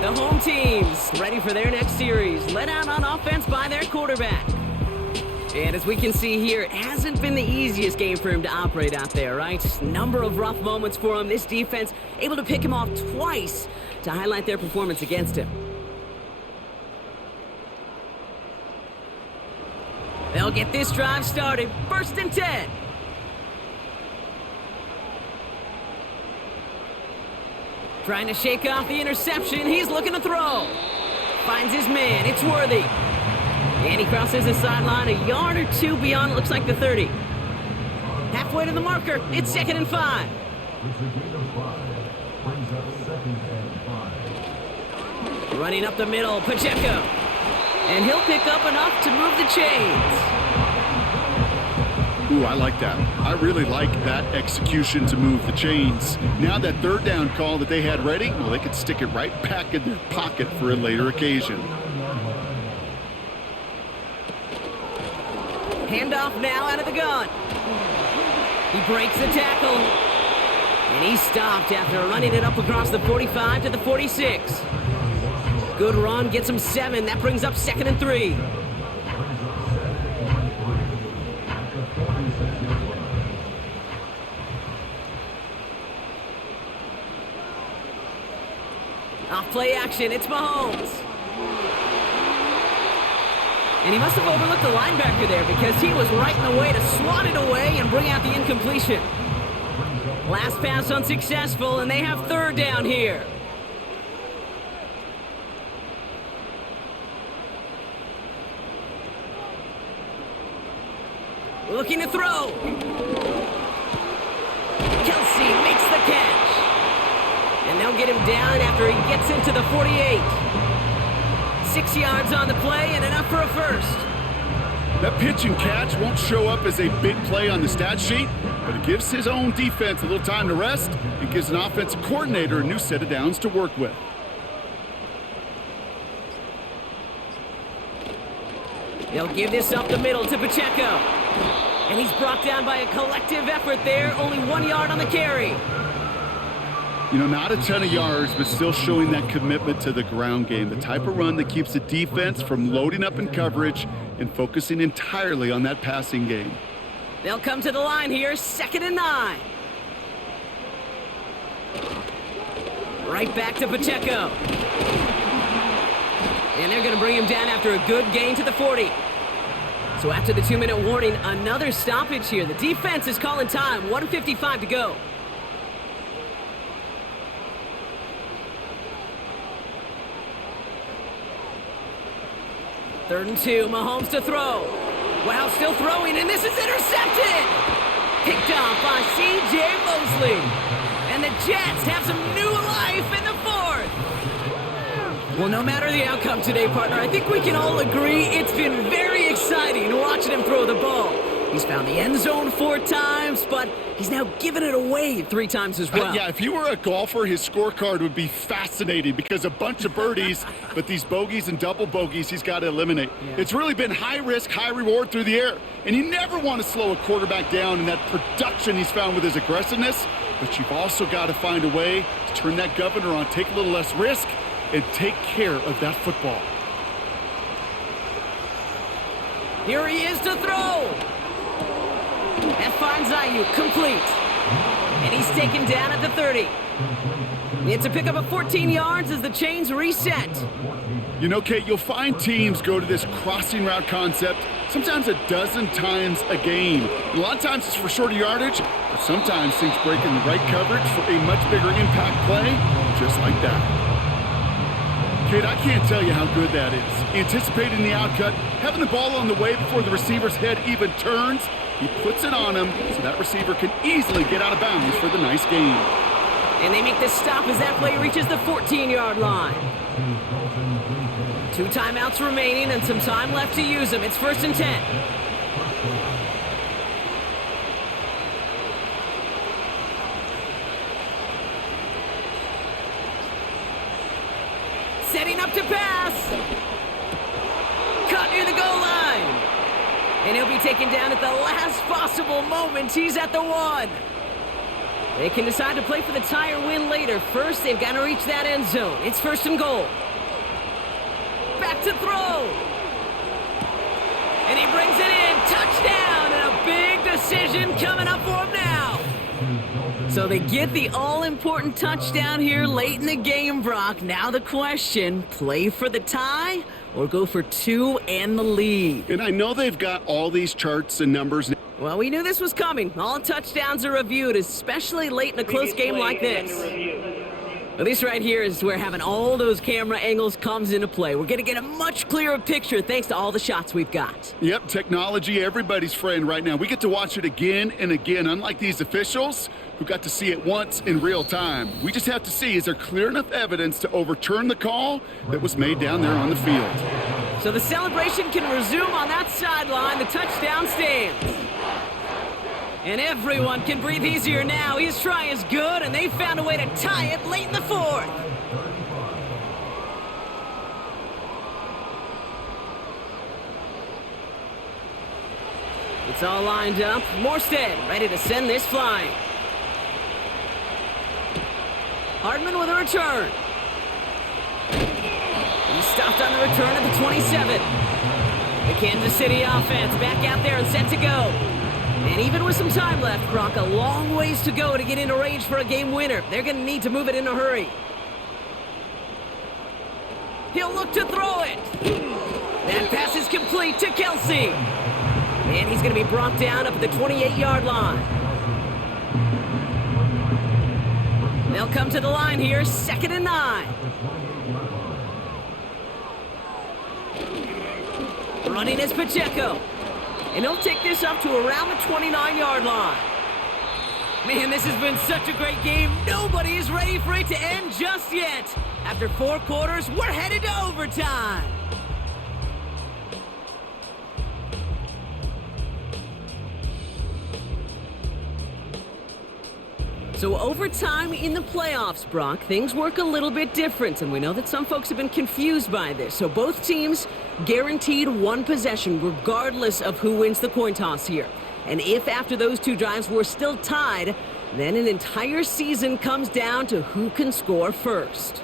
The home teams ready for their next series, led out on offense by their quarterback. And as we can see here, it hasn't been the easiest game for him to operate out there, right? Number of rough moments for him. This defense able to pick him off twice to highlight their performance against him. They'll get this drive started. 1st and 10. Trying to shake off the interception. He's looking to throw. Finds his man. It's Worthy. And he crosses the sideline a yard or 2 beyond, it looks like the 30. Halfway to the marker. It's 2nd and 5. Running up the middle, Pacheco. And he'll pick up enough to move the chains. Ooh, I like that. I really like that execution to move the chains. Now that 3rd down call that they had ready, well, they could stick it right back in their pocket for a later occasion. Handoff now out of the gun. He breaks the tackle. And he's stopped after running it up across the 45 to the 46. Good run, gets him 7. That brings up 2nd and 3. Off play action, it's Mahomes. And he must have overlooked the linebacker there because he was right in the way to swat it away and bring out the incompletion. Last pass unsuccessful, and they have 3rd down here. Looking to throw. Kelsey makes the catch. And they'll get him down after he gets into the 48. 6 yards on the play and enough for a first. That pitch and catch won't show up as a big play on the stat sheet, but it gives his own defense a little time to rest and gives an offensive coordinator a new set of downs to work with. They'll give this up the middle to Pacheco. And he's brought down by a collective effort there. Only 1 yard on the carry. You know, not a ton of yards, but still showing that commitment to the ground game. The type of run that keeps the defense from loading up in coverage and focusing entirely on that passing game. They'll come to the line here, 2nd and 9. Right back to Pacheco. And they're going to bring him down after a good gain to the 40. So after the 2-minute warning, another stoppage here. The defense is calling time, 1:55 to go. Third and 2, Mahomes to throw. Wow, still throwing, and this is intercepted! Picked off by C.J. Mosley. And the Jets have some new life in the 4th. Well, no matter the outcome today, partner, I think we can all agree it's been very exciting watching him throw the ball. He's found the end zone 4 times, but he's now given it away 3 times as well. Yeah, if he were a golfer, his scorecard would be fascinating because a bunch of birdies, but these bogeys and double bogeys he's got to eliminate. Yeah. It's really been high risk, high reward through the air. And you never want to slow a quarterback down in that production he's found with his aggressiveness, but you've also got to find a way to turn that governor on, take a little less risk, and take care of that football. Here he is to throw. That finds Ayuk complete. And he's taken down at the 30. It's a pickup of 14 yards as the chains reset. You know, Kate, you'll find teams go to this crossing route concept sometimes a dozen times a game. And a lot of times it's for shorter yardage, but sometimes things break in the right coverage for a much bigger impact play, just like that. Kate, I can't tell you how good that is. Anticipating the outcut, having the ball on the way before the receiver's head even turns, he puts it on him so that receiver can easily get out of bounds for the nice gain. And they make the stop as that play reaches the 14-yard line. 2 timeouts remaining and some time left to use them. It's 1st and 10. Setting up to pass. Caught near the goal line. And he'll be taken down at the last possible moment. He's at the 1. They can decide to play for the tie or win later. First, they've got to reach that end zone. It's 1st and goal. Back to throw. And he brings it in. Touchdown. And a big decision coming up for him now. So they get the all-important touchdown here late in the game, Brock. Now the question, play for the tie or go for 2 and the lead? And I know they've got all these charts and numbers. Well, we knew this was coming. All touchdowns are reviewed, especially late in a close game like this. Well, this right here is where having all those camera angles comes into play. We're going to get a much clearer picture thanks to all the shots we've got. Yep, technology, everybody's friend right now. We get to watch it again and again, unlike these officials who got to see it once in real time. We just have to see, is there clear enough evidence to overturn the call that was made down there on the field? So the celebration can resume on that sideline. The touchdown stands. And everyone can breathe easier now. His try is good, and they found a way to tie it late in the 4th. It's all lined up. Morstead ready to send this flying. Hardman with a return. He's stopped on the return at the 27. The Kansas City offense back out there and set to go. And even with some time left, Brock, a long ways to go to get into range for a game winner. They're going to need to move it in a hurry. He'll look to throw it. That pass is complete to Kelsey. And he's going to be brought down up at the 28-yard line. They'll come to the line here, 2nd and 9. Running is Pacheco. And he'll take this up to around the 29-yard line. Man, this has been such a great game. Nobody is ready for it to end just yet. After 4 quarters, we're headed to overtime. So overtime in the playoffs, Brock, things work a little bit different, and we know that some folks have been confused by this. So both teams guaranteed 1 possession regardless of who wins the coin toss here. And if after those 2 drives we're still tied, then an entire season comes down to who can score first.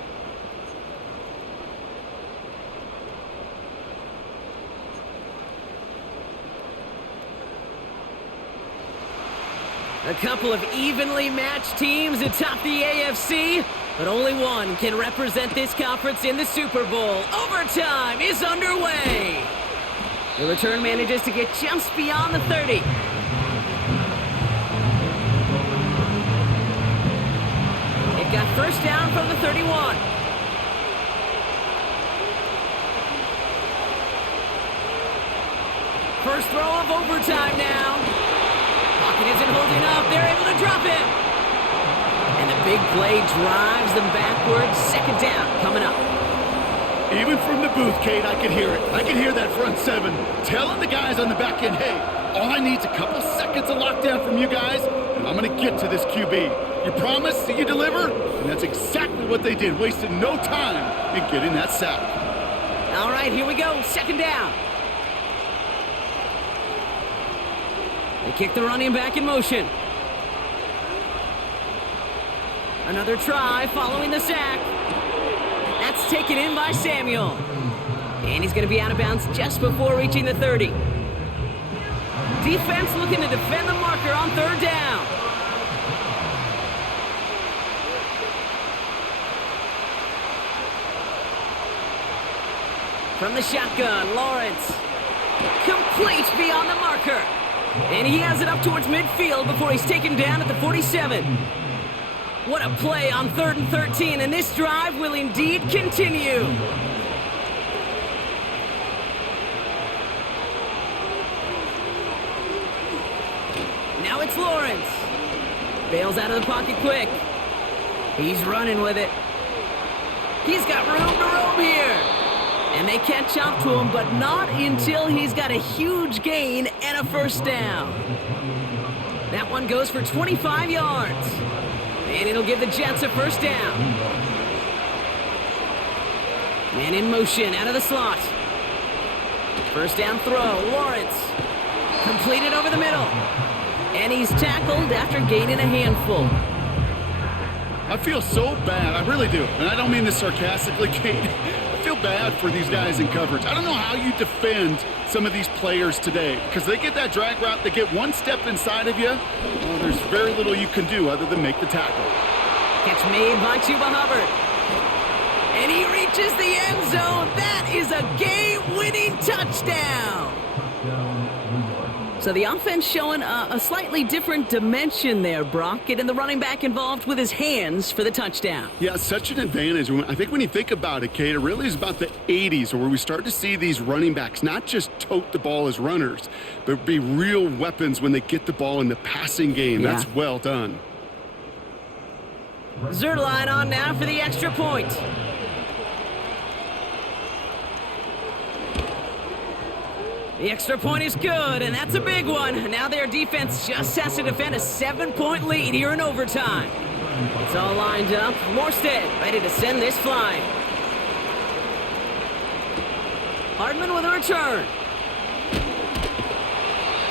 A couple of evenly matched teams atop the AFC, but only one can represent this conference in the Super Bowl. Overtime is underway. The return manages to get just beyond the 30. They've got first down from the 31. First throw of overtime now. Pocket isn't holding up. They're able to drop it. And the big play drives them backwards. Second down coming up. Even from the booth, Kate, I can hear it. I can hear that front 7 telling the guys on the back end, hey, all I need is a couple seconds of lockdown from you guys, and I'm going to get to this QB. You promise that you deliver? And that's exactly what they did, wasted no time in getting that sack. All right, here we go. Second down. They kick the running back in motion. Another try following the sack. That's taken in by Samuel. And he's going to be out of bounds just before reaching the 30. Defense looking to defend the marker on third down. From the shotgun, Lawrence. Complete beyond the marker. And he has it up towards midfield before he's taken down at the 47. What a play on 3rd and 13, and this drive will indeed continue. Now it's Lawrence. Bails out of the pocket quick. He's running with it. He's got room to roam here. And they catch up to him, but not until he's got a huge gain and a first down. That one goes for 25 yards. And it'll give the Jets a first down. Man in motion out of the slot. First down throw, Lawrence. Completed over the middle. And he's tackled after gaining a handful. I feel so bad, I really do. And I don't mean this sarcastically, Kate. I feel bad for these guys in coverage. I don't know how you defend some of these players today, because they get that drag route, they get one step inside of you, well, there's very little you can do other than make the tackle. Catch made by Chuba Hubbard. And he reaches the end zone. That is a game-winning touchdown. So the offense showing a slightly different dimension there, Brock, getting the running back involved with his hands for the touchdown. Yeah, such an advantage. I think when you think about it, Kate, it really is about the 80s where we start to see these running backs not just tote the ball as runners, but be real weapons when they get the ball in the passing game. Yeah. That's well done. Zerline on now for the extra point. The extra point is good, and that's a big one. Now their defense just has to defend a 7-point lead here in overtime. It's all lined up. Morstead ready to send this flying. Hardman with a return.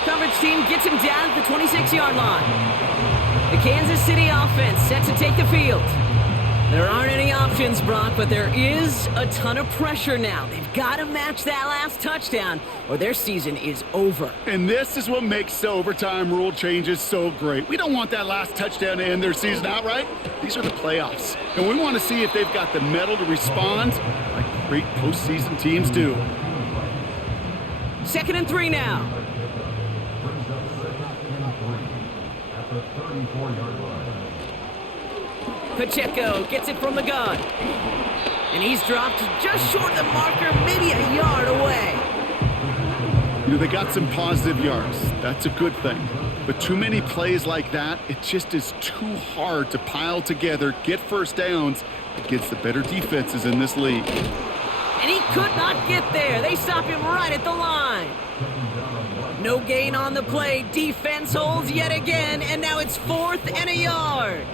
Coverage team gets him down at the 26-yard line. The Kansas City offense set to take the field. There aren't any options, Brock, but there is a ton of pressure now. They've got to match that last touchdown, or their season is over. And this is what makes the overtime rule changes so great. We don't want that last touchdown to end their season outright. These are the playoffs. And we want to see if they've got the mettle to respond like great postseason teams do. 2nd and 3 now. At the 34-yard line. Pacheco gets it from the gun. And he's dropped just short of the marker, maybe a yard away. You know, they got some positive yards. That's a good thing. But too many plays like that, it just is too hard to pile together, get first downs against the better defenses in this league. And he could not get there. They stop him right at the line. No gain on the play. Defense holds yet again, and now it's 4th and a yard.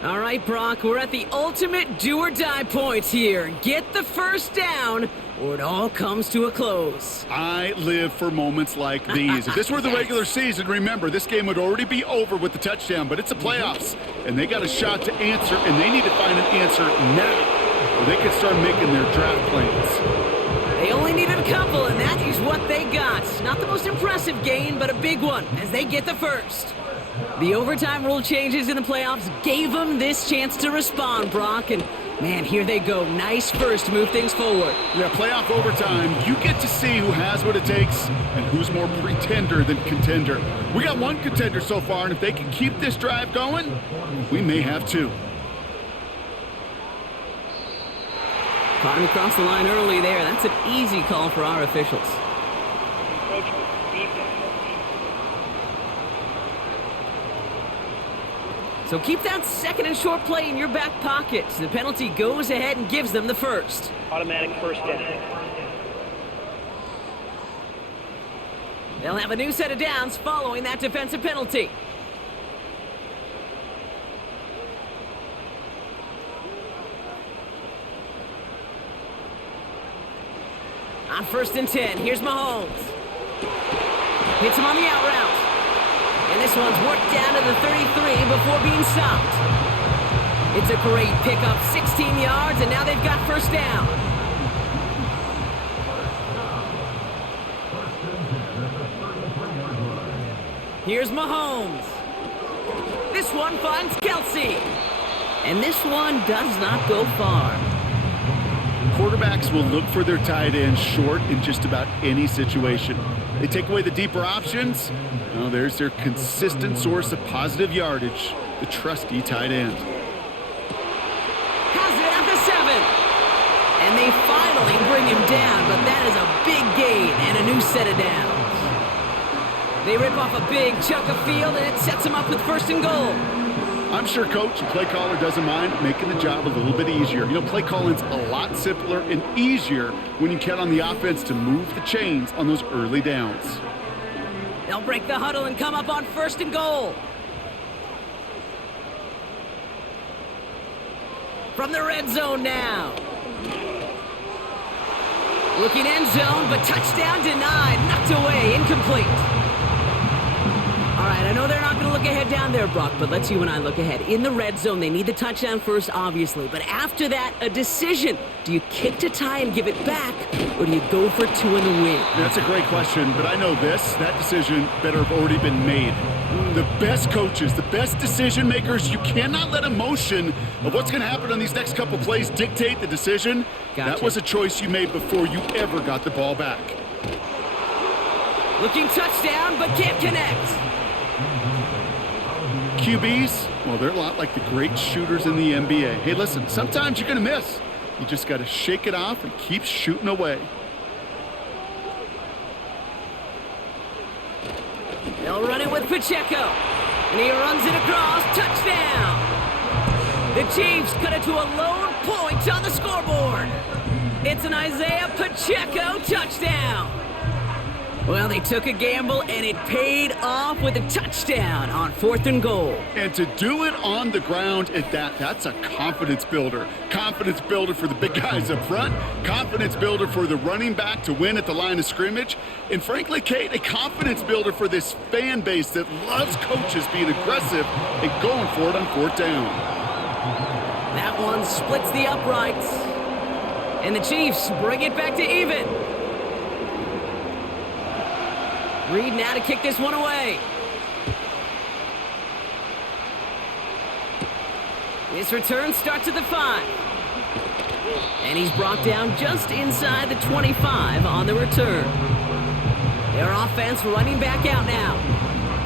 All right, Brock, we're at the ultimate do-or-die point here. Get the first down or it all comes to a close. I live for moments like these. If this were the regular season, remember, this game would already be over with the touchdown, but it's the playoffs, and they got a shot to answer, and they need to find an answer now, or they can start making their draft plans. They only needed a couple, and that is what they got. Not the most impressive gain, but a big one, as they get the first. The overtime rule changes in the playoffs gave them this chance to respond, Brock, and man, here they go. Nice first to move things forward. Yeah, playoff overtime, you get to see who has what it takes and who's more pretender than contender. We got one contender so far, and if they can keep this drive going, we may have two. Caught him across the line early there. That's an easy call for our officials. So keep that second and short play in your back pocket. The penalty goes ahead and gives them the first. Automatic first down. They'll have a new set of downs following that defensive penalty. On 1st and 10, here's Mahomes. Hits him on the out route. And this one's worked down to the 33 before being stopped. It's a great pickup, 16 yards, and now they've got first down. Here's Mahomes. This one finds Kelsey. And this one does not go far. Quarterbacks will look for their tight end short in just about any situation. They take away the deeper options. Well, there's their consistent source of positive yardage, the trusty tight end. Has it at the 7. And they finally bring him down, but that is a big gain and a new set of downs. They rip off a big chunk of field, and it sets them up with 1st and goal. I'm sure coach and play caller doesn't mind making the job a little bit easier. You know, play calling's a lot simpler and easier when you count on the offense to move the chains on those early downs. They'll break the huddle and come up on 1st and goal. From the red zone now. Looking end zone, but touchdown denied. Knocked away, incomplete. All right, I know they're not going to look ahead down there, Brock, but let's you and I look ahead. In the red zone, they need the touchdown first, obviously. But after that, a decision. Do you kick to tie and give it back, or do you go for 2 in the win? That's a great question, but I know this. That decision better have already been made. The best coaches, the best decision makers, you cannot let emotion of what's going to happen on these next couple plays dictate the decision. Gotcha. That was a choice you made before you ever got the ball back. Looking touchdown, but can't connect. QBs, well, they're a lot like the great shooters in the NBA. Hey, listen, sometimes you're going to miss. You just got to shake it off and keep shooting away. They'll run it with Pacheco. And he runs it across. Touchdown! The Chiefs cut it to a lone point on the scoreboard. It's an Isaiah Pacheco touchdown. Well, they took a gamble, and it paid off with a touchdown on 4th and goal. And to do it on the ground at that's a confidence builder. Confidence builder for the big guys up front. Confidence builder for the running back to win at the line of scrimmage. And frankly, Kate, a confidence builder for this fan base that loves coaches being aggressive and going for it on 4th down. That one splits the uprights. And the Chiefs bring it back to even. Reed now to kick this one away. This return starts at the 5. And he's brought down just inside the 25 on the return. Their offense running back out now.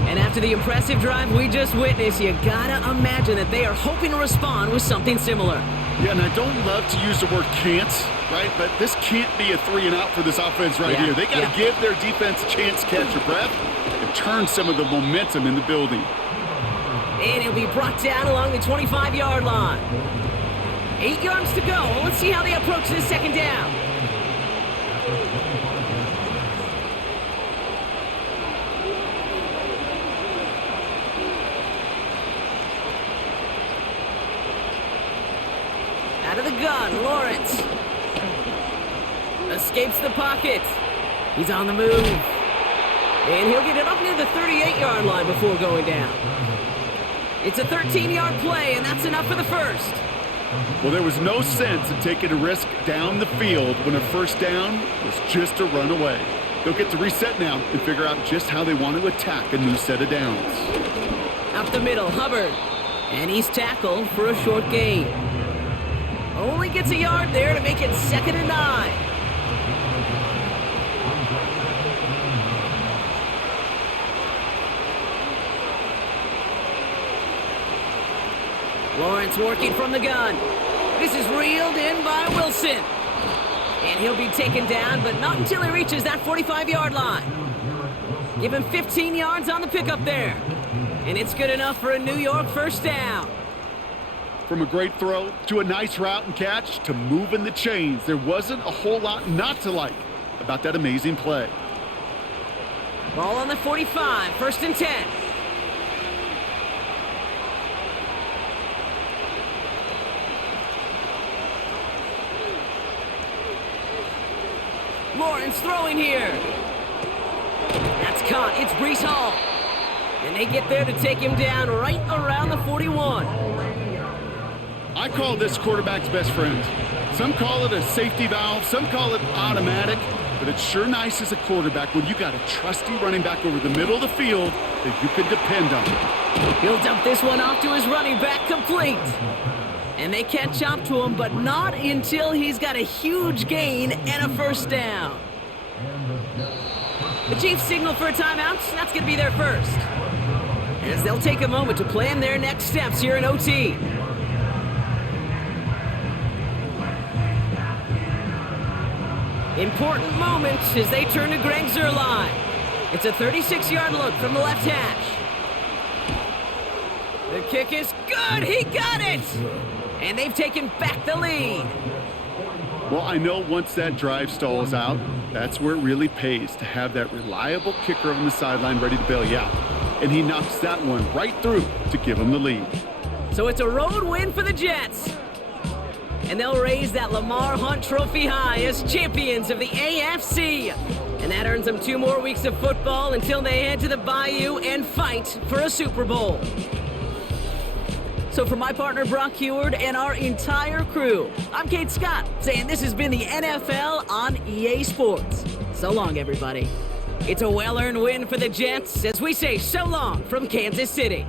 And after the impressive drive we just witnessed, you gotta imagine that they are hoping to respond with something similar. Yeah, and I don't love to use the word can't, right? But this can't be a 3 and out for this offense right here. They got to give their defense a chance to catch their breath and turn some of the momentum in the building. And he'll be brought down along the 25-yard line. 8 yards to go. Let's see how they approach this 2nd down. Out of the gun, Lawrence. A escapes the pocket. He's on the move. And he'll get it up near the 38-yard line before going down. It's a 13-yard play, and that's enough for the first. Well, there was no sense in taking a risk down the field when a first down was just a run away. They'll get to reset now and figure out just how they want to attack a new set of downs. Up the middle, Hubbard. And he's tackled for a short gain. Only gets a yard there to make it 2nd and 9. Lawrence working from the gun. This is reeled in by Wilson. And he'll be taken down, but not until he reaches that 45-yard line. Give him 15 yards on the pickup there. And it's good enough for a New York first down. From a great throw to a nice route and catch to moving the chains, there wasn't a whole lot not to like about that amazing play. Ball on the 45, 1st and 10. Lawrence throwing here. That's caught. It's Breece Hall. And they get there to take him down right around the 41. I call this quarterback's best friend. Some call it a safety valve, some call it automatic, but it's sure nice as a quarterback when you got a trusty running back over the middle of the field that you can depend on. He'll dump this one off to his running back, complete. And they catch up to him, but not until he's got a huge gain and a first down. The Chiefs signal for a timeout. That's going to be their first, as they'll take a moment to plan their next steps here in OT. Important moment as they turn to Greg Zuerlein. It's a 36-yard look from the left hash. The kick is good. He got it. And they've taken back the lead. Well, I know once that drive stalls out, that's where it really pays to have that reliable kicker on the sideline ready to bail you out. And he knocks that one right through to give him the lead. So it's a road win for the Jets. And they'll raise that Lamar Hunt Trophy high as champions of the AFC. And that earns them 2 more weeks of football until they head to the Bayou and fight for a Super Bowl. So for my partner Brock Heward and our entire crew, I'm Kate Scott, saying this has been the NFL on EA Sports. So long, everybody. It's a well-earned win for the Jets as we say so long from Kansas City.